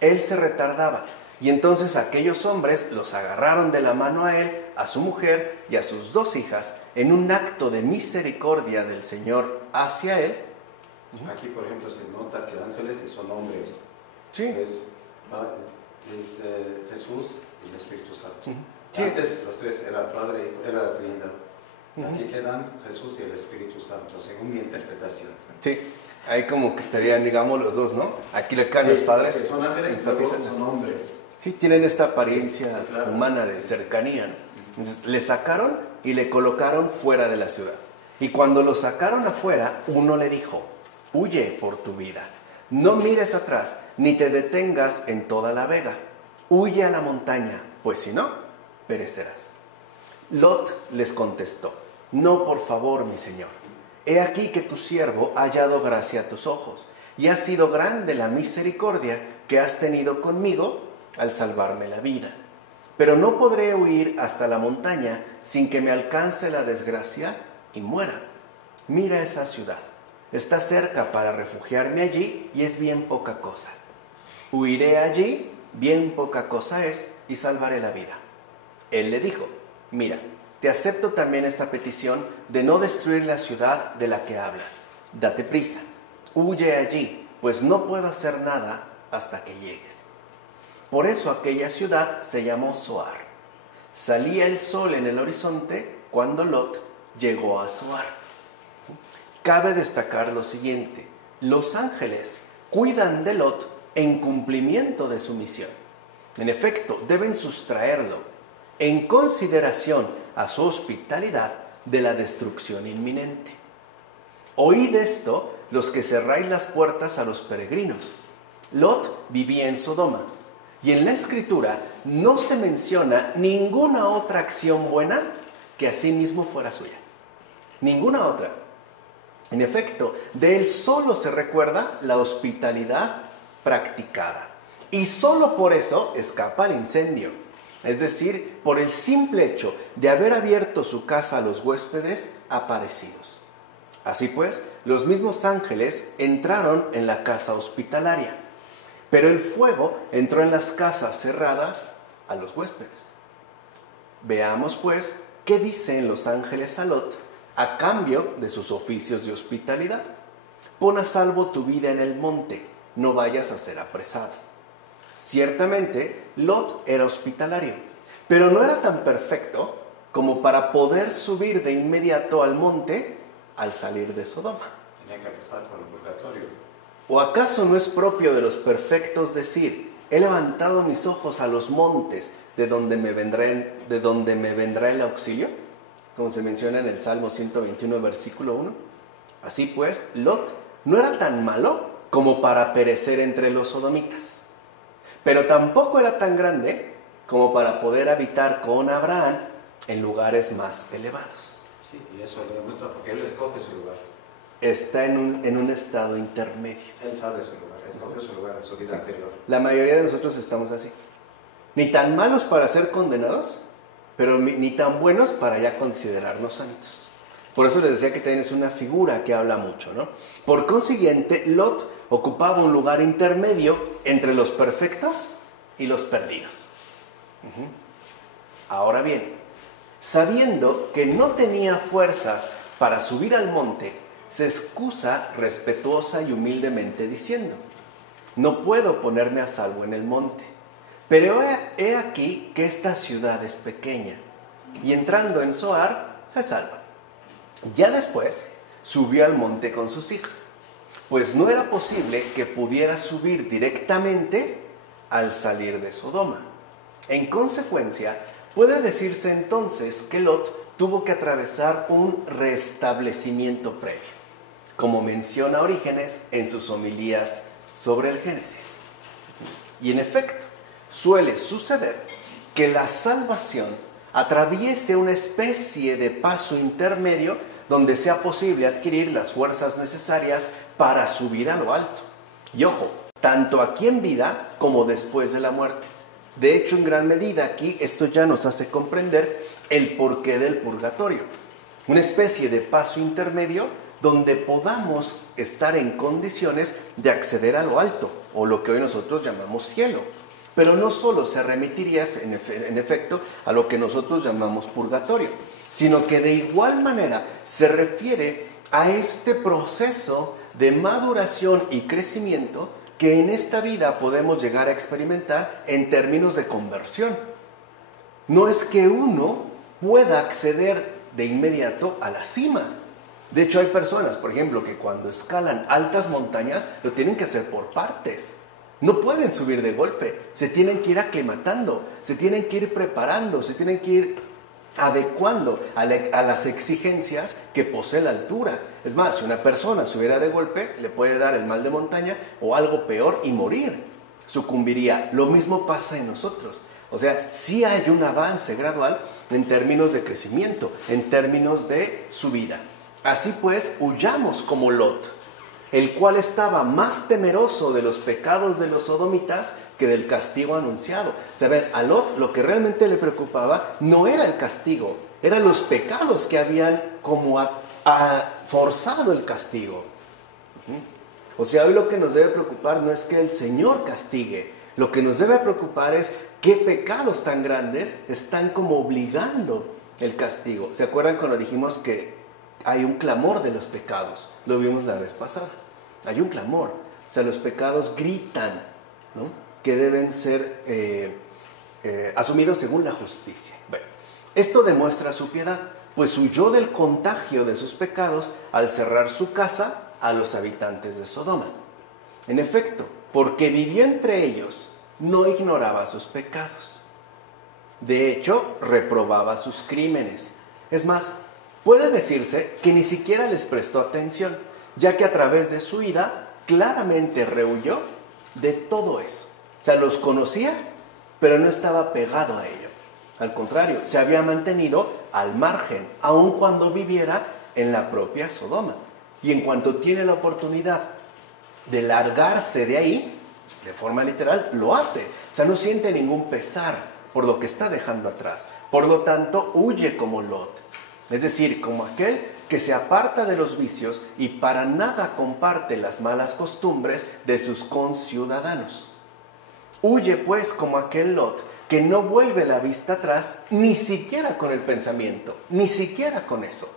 Él se retardaba, y entonces aquellos hombres los agarraron de la mano a él, a su mujer y a sus 2 hijas, en un acto de misericordia del Señor hacia él. Aquí, por ejemplo, se nota que ángeles son hombres. Sí. Es Jesús y el Espíritu Santo. Sí. Antes los 3 eran Padre, era la Trinidad. Aquí quedan Jesús y el Espíritu Santo, según mi interpretación. Sí, ahí como que estarían, digamos, los dos, ¿no? Aquí le caen los padres. Son ángeles, pero son hombres. Sí, tienen esta apariencia claro, humana de cercanía, ¿no? Entonces, le sacaron y le colocaron fuera de la ciudad. Y cuando lo sacaron afuera, uno le dijo: huye por tu vida. No mires atrás, ni te detengas en toda la vega. Huye a la montaña, pues si no, perecerás. Lot les contestó: no, por favor, mi señor. He aquí que tu siervo ha hallado gracia a tus ojos, y ha sido grande la misericordia que has tenido conmigo al salvarme la vida. Pero no podré huir hasta la montaña sin que me alcance la desgracia y muera. Mira esa ciudad. Está cerca para refugiarme allí y es bien poca cosa. Huiré allí, bien poca cosa es, y salvaré la vida. Él le dijo: mira, te acepto también esta petición de no destruir la ciudad de la que hablas. Date prisa, huye allí, pues no puedo hacer nada hasta que llegues. Por eso aquella ciudad se llamó Zoar. Salía el sol en el horizonte cuando Lot llegó a Zoar. Cabe destacar lo siguiente: los ángeles cuidan de Lot en cumplimiento de su misión. En efecto, deben sustraerlo en consideración a su hospitalidad de la destrucción inminente. Oíd esto, los que cerráis las puertas a los peregrinos. Lot vivía en Sodoma, y en la Escritura no se menciona ninguna otra acción buena que asimismo fuera suya. Ninguna otra. En efecto, de él solo se recuerda la hospitalidad practicada. Y solo por eso escapa el incendio. Es decir, por el simple hecho de haber abierto su casa a los huéspedes aparecidos. Así pues, los mismos ángeles entraron en la casa hospitalaria, pero el fuego entró en las casas cerradas a los huéspedes. Veamos pues qué dicen los ángeles a Lot a cambio de sus oficios de hospitalidad. Pon a salvo tu vida en el monte, no vayas a ser apresado. Ciertamente, Lot era hospitalario, pero no era tan perfecto como para poder subir de inmediato al monte al salir de Sodoma. Tenía que pasar por el purgatorio. ¿O acaso no es propio de los perfectos decir: he levantado mis ojos a los montes, de donde me vendrá el auxilio? Como se menciona en el Salmo 121, versículo 1. Así pues, Lot no era tan malo como para perecer entre los sodomitas, pero tampoco era tan grande como para poder habitar con Abraham en lugares más elevados. Sí, y eso lo demuestra porque él escoge su lugar. Está en un estado intermedio. Él sabe su lugar, escoge su lugar en su vida anterior. La mayoría de nosotros estamos así. Ni tan malos para ser condenados, pero ni tan buenos para ya considerarnos santos. Por eso les decía que también es una figura que habla mucho, ¿no? Por consiguiente, Lot ocupaba un lugar intermedio entre los perfectos y los perdidos. Ahora bien, sabiendo que no tenía fuerzas para subir al monte, se excusa respetuosa y humildemente diciendo: no puedo ponerme a salvo en el monte, pero he aquí que esta ciudad es pequeña, y entrando en Zoar se salva. Ya después subió al monte con sus hijas, pues no era posible que pudiera subir directamente al salir de Sodoma. En consecuencia, puede decirse entonces que Lot tuvo que atravesar un restablecimiento previo, como menciona Orígenes en sus homilías sobre el Génesis. Y en efecto, suele suceder que la salvación atraviese una especie de paso intermedio donde sea posible adquirir las fuerzas necesarias para subir a lo alto. Y ojo, tanto aquí en vida como después de la muerte. De hecho, en gran medida aquí esto ya nos hace comprender el porqué del purgatorio. Una especie de paso intermedio donde podamos estar en condiciones de acceder a lo alto, o lo que hoy nosotros llamamos cielo. Pero no solo se remitiría en efecto a lo que nosotros llamamos purgatorio, sino que de igual manera se refiere a este proceso de maduración y crecimiento que en esta vida podemos llegar a experimentar en términos de conversión. No es que uno pueda acceder de inmediato a la cima. De hecho, hay personas, por ejemplo, que cuando escalan altas montañas lo tienen que hacer por partes. No pueden subir de golpe, se tienen que ir aclimatando, se tienen que ir preparando, se tienen que ir adecuando a las exigencias que posee la altura. Es más, si una persona subiera de golpe, le puede dar el mal de montaña o algo peor y morir, sucumbiría. Lo mismo pasa en nosotros. O sea, sí hay un avance gradual en términos de crecimiento, en términos de subida. Así pues, huyamos como Lot, el cual estaba más temeroso de los pecados de los sodomitas que del castigo anunciado. O sea, a Lot lo que realmente le preocupaba no era el castigo, eran los pecados que habían como forzado el castigo. O sea, hoy lo que nos debe preocupar no es que el Señor castigue, lo que nos debe preocupar es qué pecados tan grandes están como obligando el castigo. ¿Se acuerdan cuando dijimos que hay un clamor de los pecados? Lo vimos la vez pasada. Hay un clamor. O sea, los pecados gritan, ¿no?, que deben ser asumidos según la justicia. Bueno, esto demuestra su piedad, pues huyó del contagio de sus pecados al cerrar su casa a los habitantes de Sodoma. En efecto, porque vivió entre ellos, no ignoraba sus pecados. De hecho, reprobaba sus crímenes. Es más, puede decirse que ni siquiera les prestó atención, ya que a través de su ira claramente rehuyó de todo eso. O sea, los conocía, pero no estaba pegado a ello. Al contrario, se había mantenido al margen, aun cuando viviera en la propia Sodoma. Y en cuanto tiene la oportunidad de largarse de ahí, de forma literal, lo hace. O sea, no siente ningún pesar por lo que está dejando atrás. Por lo tanto, huye como Lot. Es decir, como aquel que se aparta de los vicios y para nada comparte las malas costumbres de sus conciudadanos. Huye pues como aquel Lot que no vuelve la vista atrás ni siquiera con el pensamiento, ni siquiera con eso.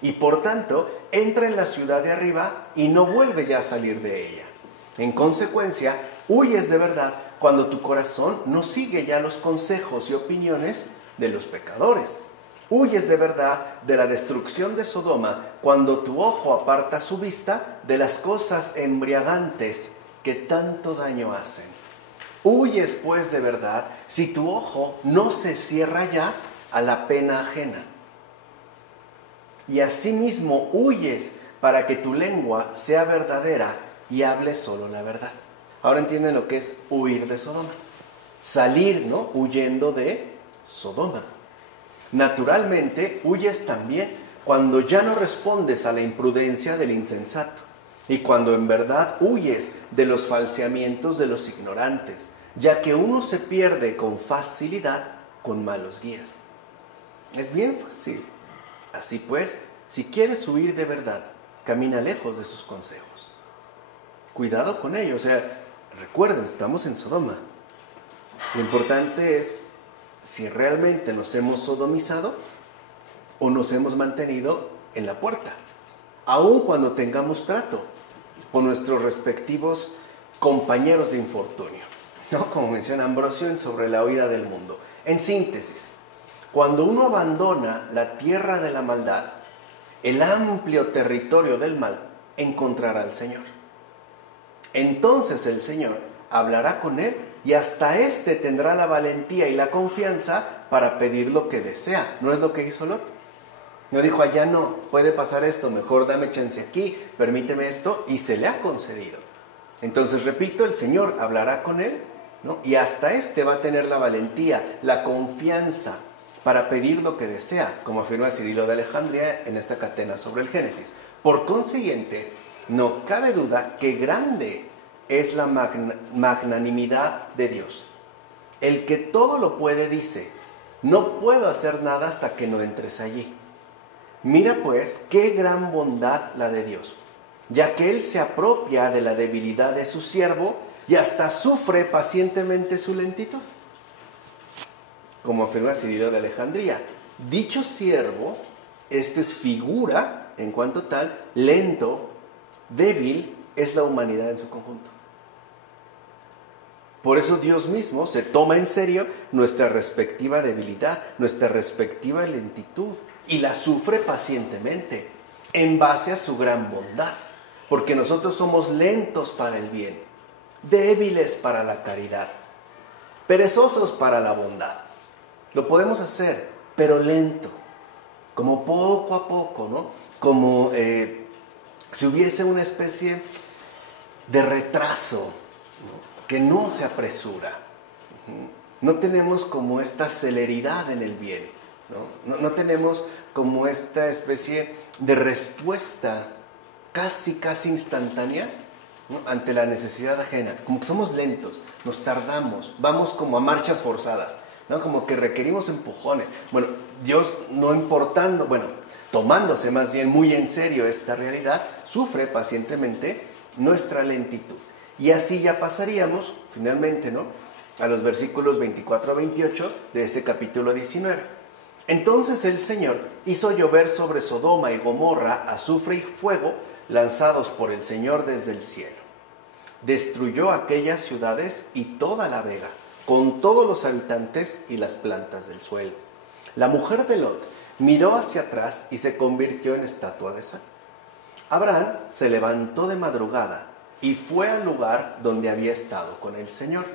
Y por tanto, entra en la ciudad de arriba y no vuelve ya a salir de ella. En consecuencia, huyes de verdad cuando tu corazón no sigue ya los consejos y opiniones de los pecadores. Huyes de verdad de la destrucción de Sodoma cuando tu ojo aparta su vista de las cosas embriagantes que tanto daño hacen. Huyes pues de verdad si tu ojo no se cierra ya a la pena ajena. Y asimismo huyes para que tu lengua sea verdadera y hable solo la verdad. Ahora entienden lo que es huir de Sodoma. Salir, ¿no?, huyendo de Sodoma. Naturalmente, huyes también cuando ya no respondes a la imprudencia del insensato y cuando en verdad huyes de los falseamientos de los ignorantes, ya que uno se pierde con facilidad con malos guías. Es bien fácil. Así pues, si quieres huir de verdad, camina lejos de sus consejos. Cuidado con ello. O sea, recuerden, estamos en Sodoma. Lo importante es si realmente nos hemos sodomizado o nos hemos mantenido en la puerta. aun cuando tengamos trato con nuestros respectivos compañeros de infortunio, ¿no? Como menciona Ambrosio en Sobre la huida del mundo. En síntesis, cuando uno abandona la tierra de la maldad, el amplio territorio del mal, encontrará al Señor. Entonces el Señor hablará con él y hasta éste tendrá la valentía y la confianza para pedir lo que desea. ¿No es lo que hizo Lot? No dijo, allá no, puede pasar esto, mejor dame chance aquí, permíteme esto, y se le ha concedido. Entonces, repito, el Señor hablará con él, ¿no? Y hasta éste va a tener la valentía, la confianza para pedir lo que desea, como afirma Cirilo de Alejandría en esta catena sobre el Génesis. Por consiguiente, no cabe duda que grande es la magnanimidad de Dios. El que todo lo puede dice, no puedo hacer nada hasta que no entres allí. Mira pues qué gran bondad la de Dios, ya que Él se apropia de la debilidad de su siervo y hasta sufre pacientemente su lentitud. Como afirma Cirilo de Alejandría, dicho siervo, este es figura, en cuanto tal, lento, débil, es la humanidad en su conjunto. Por eso Dios mismo se toma en serio nuestra respectiva debilidad, nuestra respectiva lentitud, y la sufre pacientemente, en base a su gran bondad, porque nosotros somos lentos para el bien, débiles para la caridad, perezosos para la bondad. Lo podemos hacer, pero lento, como poco a poco, ¿no? Como si hubiese una especie de retraso, ¿no? Que no se apresura. No tenemos como esta celeridad en el bien. No tenemos como esta especie de respuesta casi instantánea, ¿no? Ante la necesidad ajena. Como que somos lentos, nos tardamos, vamos como a marchas forzadas, ¿no? Como que requerimos empujones. Bueno, Dios no importando, tomándose más bien muy en serio esta realidad, sufre pacientemente nuestra lentitud. Y así ya pasaríamos finalmente, ¿no?, a los versículos 24 a 28 de este capítulo 19. Entonces el Señor hizo llover sobre Sodoma y Gomorra azufre y fuego lanzados por el Señor desde el cielo. Destruyó aquellas ciudades y toda la vega, con todos los habitantes y las plantas del suelo. La mujer de Lot miró hacia atrás y se convirtió en estatua de sal. Abraham se levantó de madrugada y fue al lugar donde había estado con el Señor.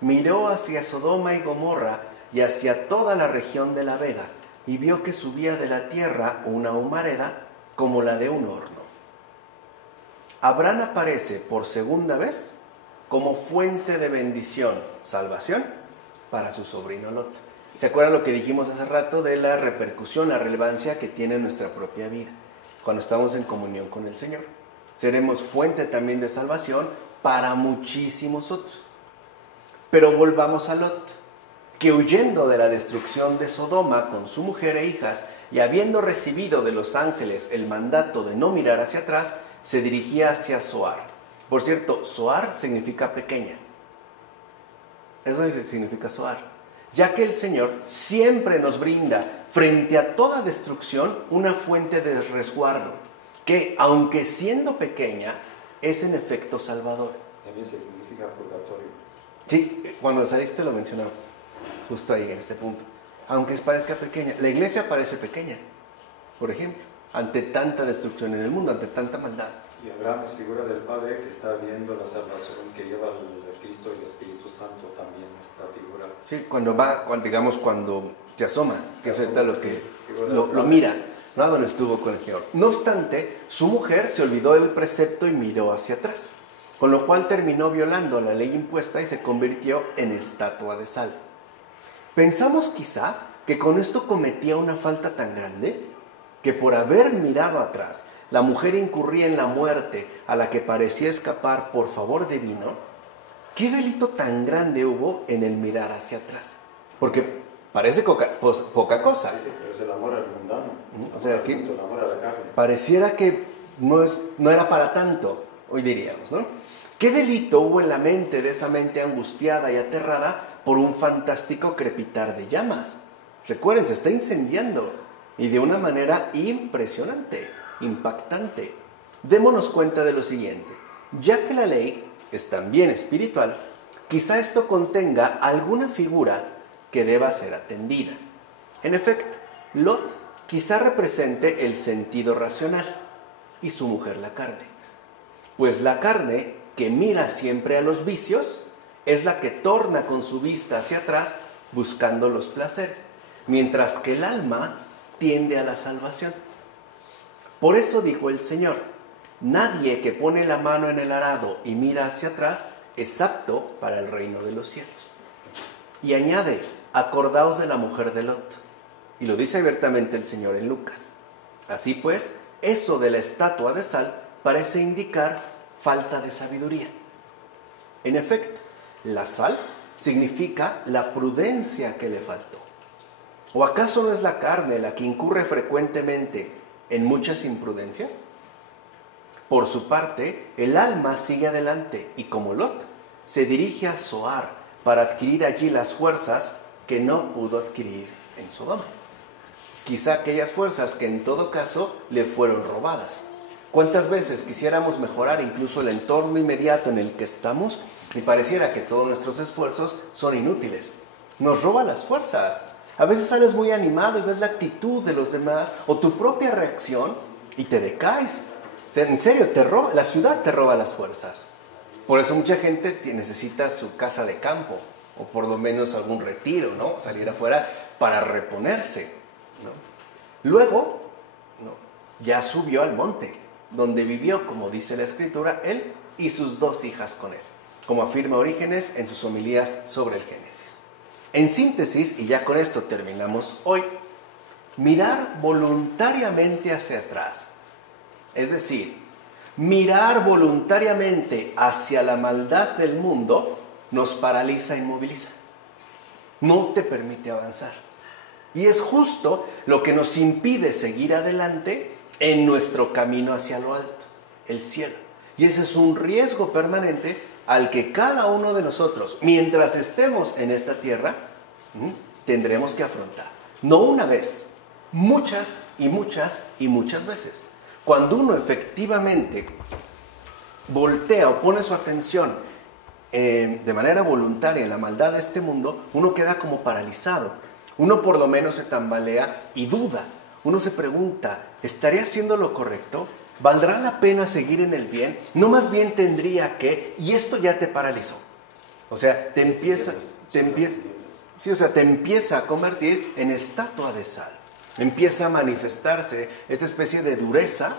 Miró hacia Sodoma y Gomorra y hacia toda la región de la vega, y vio que subía de la tierra una humareda como la de un horno. Abraham aparece por segunda vez como fuente de bendición, salvación, para su sobrino Lot. ¿Se acuerdan lo que dijimos hace rato de la repercusión, la relevancia que tiene nuestra propia vida cuando estamos en comunión con el Señor? Seremos fuente también de salvación para muchísimos otros. Pero volvamos a Lot, que huyendo de la destrucción de Sodoma con su mujer e hijas y habiendo recibido de los ángeles el mandato de no mirar hacia atrás, se dirigía hacia Zoar. Por cierto, Zoar significa pequeña. Eso significa Zoar. Ya que el Señor siempre nos brinda, frente a toda destrucción, una fuente de resguardo, que, aunque siendo pequeña, es en efecto salvador. También significa purgatorio. Sí, cuando saliste lo mencionaba. Justo ahí, en este punto. Aunque parezca pequeña, la iglesia parece pequeña, por ejemplo, ante tanta destrucción en el mundo, ante tanta maldad. Y Abraham es figura del Padre que está viendo la salvación que lleva el Cristo y el Espíritu Santo, también esta figura. Sí, cuando se asoma, que es lo que lo mira, ¿no? Donde estuvo con el Señor. No obstante, su mujer se olvidó del precepto y miró hacia atrás, con lo cual terminó violando la ley impuesta y se convirtió en estatua de sal. Pensamos quizá que con esto cometía una falta tan grande que por haber mirado atrás, la mujer incurría en la muerte a la que parecía escapar por favor divino. ¿Qué delito tan grande hubo en el mirar hacia atrás? Porque parece poca cosa. Sí, pero es el amor al mundano. O sea, aquí el amor a la carne. Pareciera que no era para tanto, hoy diríamos, ¿no? ¿Qué delito hubo en la mente de esa mente angustiada y aterrada por un fantástico crepitar de llamas? Recuerden, se está incendiando y de una manera impresionante. impactante. Démonos cuenta de lo siguiente: ya que la ley es también espiritual, quizá esto contenga alguna figura que deba ser atendida. En efecto, Lot quizá represente el sentido racional y su mujer la carne. Pues la carne, que mira siempre a los vicios, es la que torna con su vista hacia atrás buscando los placeres, mientras que el alma tiende a la salvación. Por eso dijo el Señor: nadie que pone la mano en el arado y mira hacia atrás es apto para el reino de los cielos. Y añade: acordaos de la mujer de Lot. Y lo dice abiertamente el Señor en Lucas. Así pues, eso de la estatua de sal parece indicar falta de sabiduría. En efecto, la sal significa la prudencia que le faltó. ¿O acaso no es la carne la que incurre frecuentemente en muchas imprudencias? Por su parte, el alma sigue adelante y, como Lot, se dirige a Zoar para adquirir allí las fuerzas que no pudo adquirir en Sodoma. Quizá aquellas fuerzas que en todo caso le fueron robadas. ¿Cuántas veces quisiéramos mejorar incluso el entorno inmediato en el que estamos y pareciera que todos nuestros esfuerzos son inútiles? Nos roba las fuerzas. A veces sales muy animado y ves la actitud de los demás o tu propia reacción y te decaes. O sea, en serio, la ciudad te roba las fuerzas. Por eso mucha gente necesita su casa de campo o por lo menos algún retiro, ¿no? Salir afuera para reponerse, ¿no? Luego, ya subió al monte, donde vivió, como dice la Escritura, él y sus 2 hijas con él, como afirma Orígenes en sus homilías sobre el Génesis. En síntesis, y ya con esto terminamos hoy, mirar voluntariamente hacia atrás, es decir, mirar voluntariamente hacia la maldad del mundo, nos paraliza e inmoviliza. No te permite avanzar. Y es justo lo que nos impide seguir adelante en nuestro camino hacia lo alto, el cielo. Y ese es un riesgo permanente al que cada uno de nosotros, mientras estemos en esta tierra, tendremos que afrontar. No una vez, muchas y muchas y muchas veces. Cuando uno efectivamente voltea o pone su atención de manera voluntaria en la maldad de este mundo, uno queda como paralizado. Uno por lo menos se tambalea y duda. Uno se pregunta: ¿estaré haciendo lo correcto? ¿Valdrá la pena seguir en el bien? No, más bien tendría que, y esto ya te paralizó. O sea, te empieza a convertir en estatua de sal. Empieza a manifestarse esta especie de dureza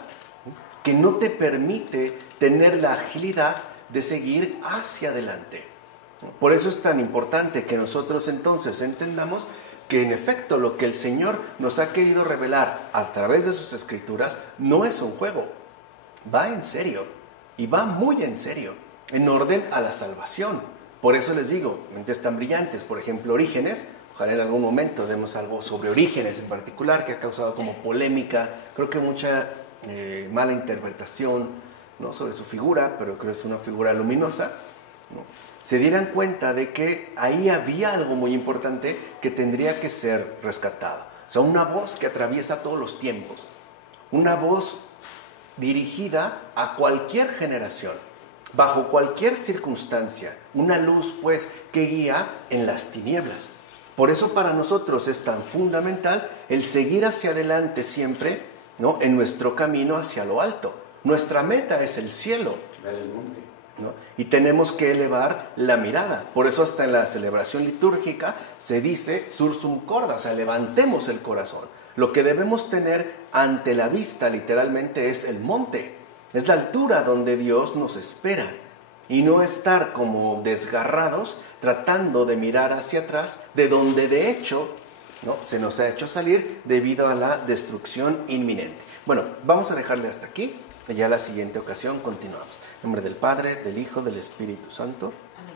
que no te permite tener la agilidad de seguir hacia adelante. Por eso es tan importante que nosotros entonces entendamos que en efecto lo que el Señor nos ha querido revelar a través de sus Escrituras no es un juego, va en serio, y va muy en serio, en orden a la salvación. Por eso les digo, mentes tan brillantes, por ejemplo Orígenes, ojalá en algún momento demos algo sobre Orígenes en particular, que ha causado como polémica, creo que mucha mala interpretación, ¿no?, sobre su figura, pero creo que es una figura luminosa, ¿no? Se dieran cuenta de que ahí había algo muy importante que tendría que ser rescatado. O sea, una voz que atraviesa todos los tiempos, una voz dirigida a cualquier generación, bajo cualquier circunstancia, una luz pues que guía en las tinieblas. Por eso para nosotros es tan fundamental el seguir hacia adelante siempre, ¿no?, en nuestro camino hacia lo alto. Nuestra meta es el cielo, ver el monte, ¿no? Y tenemos que elevar la mirada. Por eso hasta en la celebración litúrgica se dice sursum corda, o sea, levantemos el corazón. Lo que debemos tener ante la vista literalmente es el monte, es la altura donde Dios nos espera, y no estar como desgarrados tratando de mirar hacia atrás, de donde de hecho, ¿no?, se nos ha hecho salir debido a la destrucción inminente. Bueno, vamos a dejarle hasta aquí. Ya la siguiente ocasión continuamos. En nombre del Padre, del Hijo, del Espíritu Santo. Amén.